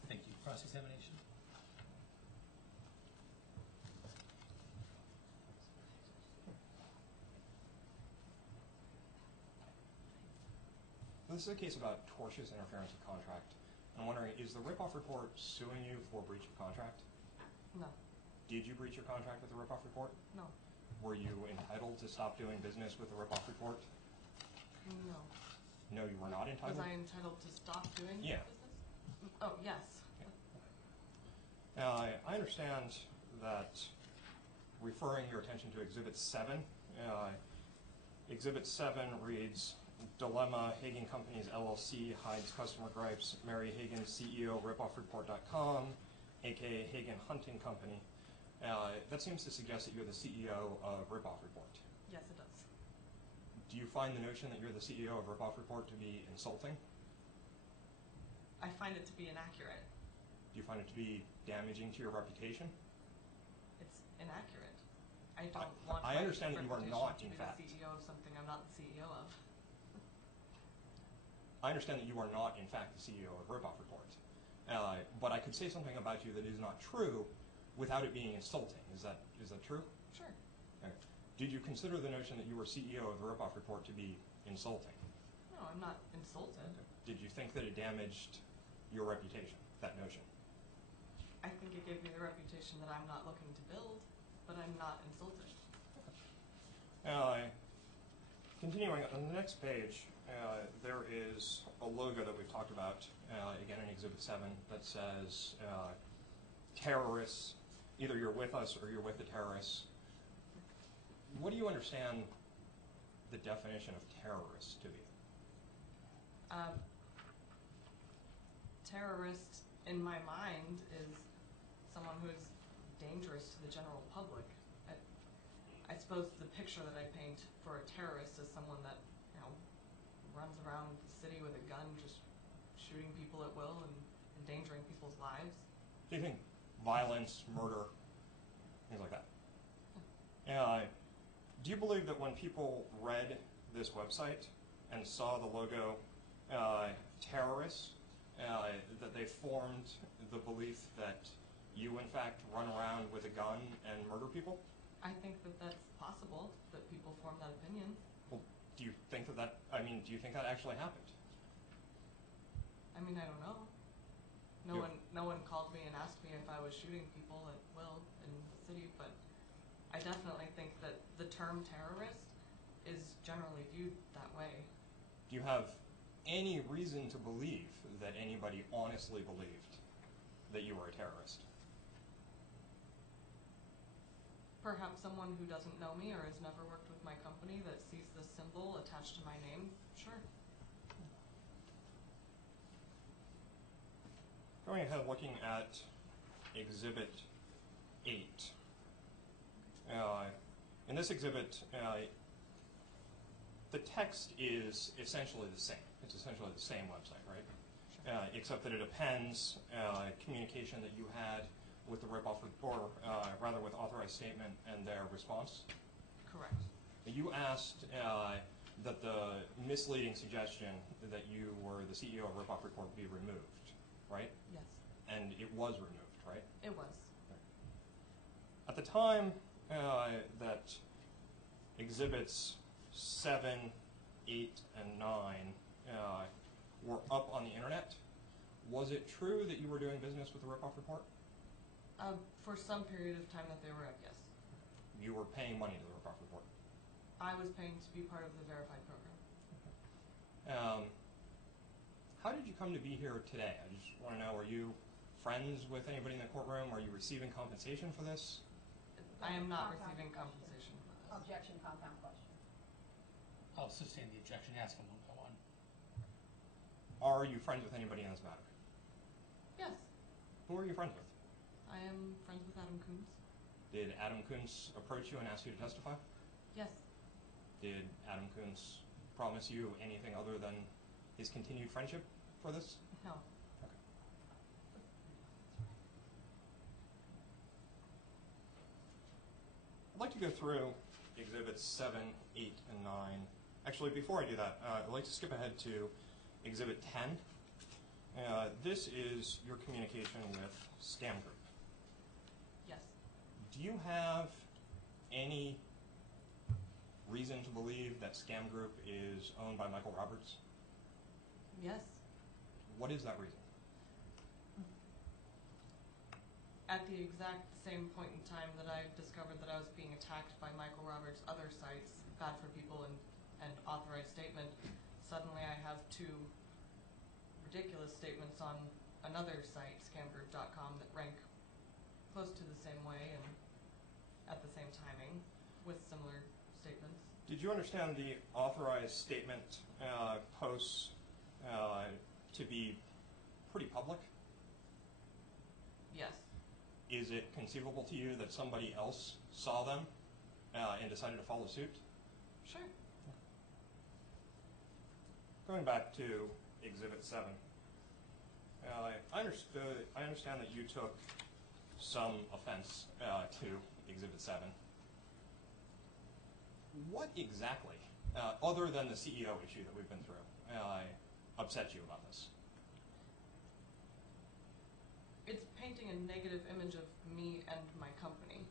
Thank you. Cross-examination. This is a case about tortious interference with contract. I'm wondering, is the Ripoffreport suing you for breach of contract? No. Did you breach your contract with the Ripoffreport? No. Were you entitled to stop doing business with the Ripoffreport? No. No, you were not entitled? Was I entitled to stop doing Yeah. business? Oh, yes. I understand that, referring your attention to Exhibit 7, Exhibit 7 reads, Dilemma, Hagen Companies LLC hides customer gripes, Mary Hagen, CEO, Ripoffreport.com, aka Hagen Hunting Company. That seems to suggest that you're the CEO of Ripoffreport. Yes, it does. Do you find the notion that you're the CEO of Ripoffreport to be insulting? I find it to be inaccurate. Do you find it to be damaging to your reputation? It's inaccurate. I don't want I my understand that you are reputation not, to in be fact. the CEO of something I'm not the CEO of. I understand that you are not, in fact, the CEO of Ripoffreport. But I could say something about you that is not true without it being insulting. Is that true? Sure. Okay. Did you consider the notion that you were CEO of the Ripoffreport to be insulting? No, I'm not insulted. Did you think that it damaged your reputation, that notion? I think it gave me the reputation that I'm not looking to build, but I'm not insulted. Continuing on the next page, there is a logo that we've talked about, again in Exhibit 7, that says terrorists, either you're with us or you're with the terrorists. What do you understand the definition of terrorist to be? Terrorist, in my mind, is someone who is dangerous to the general public. I suppose the picture that I paint for a terrorist is someone that, runs around the city with a gun, just shooting people at will and endangering people's lives. Do you think violence, murder, things like that? Do you believe that when people read this website and saw the logo terrorists, that they formed the belief that you, in fact, run around with a gun and murder people? I think that that's possible, that people form that opinion. Well, do you think do you think that actually happened? I mean, I don't know. No one called me and asked me if I was shooting people at will in the city, but I definitely think that the term terrorist is generally viewed that way. Do you have any reason to believe that anybody honestly believed that you were a terrorist? Perhaps someone who doesn't know me or has never worked with my company that sees this symbol attached to my name, sure. Going ahead, looking at Exhibit 8. In this exhibit, the text is essentially the same. It's essentially the same website, right? Sure. Except that it appends communication that you had with the Ripoffreport, or rather with Authorized Statement and their response. Correct. You asked that the misleading suggestion that you were the CEO of Ripoffreport be removed, right? Yes. And it was removed, right? It was. At the time that Exhibits 7, 8, and 9 were up on the internet, was it true that you were doing business with the Ripoffreport? For some period of time that they were up, yes. You were paying money to the Ripoffreport? I was paying to be part of the verified program. How did you come to be here today? I just want to know, are you friends with anybody in the courtroom? Are you receiving compensation for this? I am not receiving compensation for this. Objection, compound question. I'll sustain the objection. Ask him one by one. Are you friends with anybody in this matter? Yes. Who are you friends with? I am friends with Adam Coons. Did Adam Coons approach you and ask you to testify? Yes. Did Adam Coons promise you anything other than his continued friendship for this? No. Okay. I'd like to go through Exhibits 7, 8, and 9. Actually, before I do that, I'd like to skip ahead to Exhibit 10. This is your communication with Scam Group. Yes. Do you have any reason to believe that Scam Group is owned by Michael Roberts? Yes. What is that reason? At the exact same point in time that I discovered that I was being attacked by Michael Roberts' other sites, Bad for People and Authorized Statement, suddenly I have two ridiculous statements on another site, scamgroup.com, that rank close to the same way and at the same timing with similar statements. Did you understand the authorized statement posts to be pretty public? Yes. Is it conceivable to you that somebody else saw them and decided to follow suit? Sure. Going back to Exhibit 7, I understand that you took some offense to Exhibit 7. What exactly, other than the CEO issue that we've been through, upset you about this? It's painting a negative image of me and my company.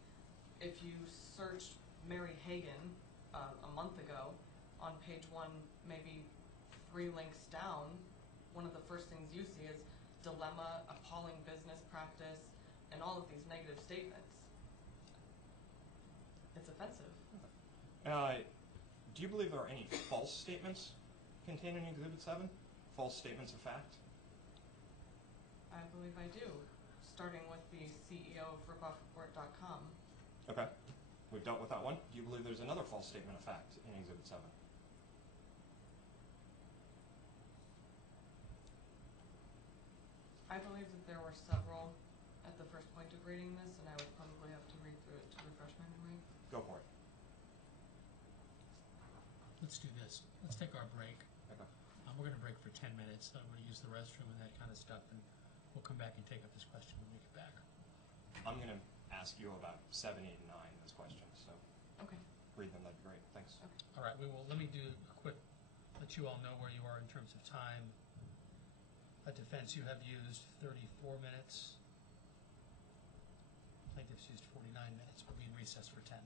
If you searched Mary Hagan a month ago, on page 1, maybe 3 links down, one of the first things you see is dilemma, appalling business practice, and all of these negative statements. It's offensive. Do you believe there are any false statements contained in Exhibit 7? False statements of fact? I believe I do, starting with the CEO of Ripoffreport.com. Okay. We've dealt with that one. Do you believe there's another false statement of fact in Exhibit 7? I believe that there were several at the first point of reading this, and I would probably have to read through it to refresh my memory. Go for it. Let's do this. Let's take our break. Okay. We're going to break for 10 minutes. I'm going to use the restroom and that kind of stuff, and we'll come back and take up this question when we get back. I'm going to ask you about 7, 8, and 9 as questions, so Okay. read them. That'd be great. Thanks. Okay. All right, let me do a quick, let you all know where you are in terms of time. A defense, you have used 34 minutes. Plaintiffs used 49 minutes. We'll be in recess for 10.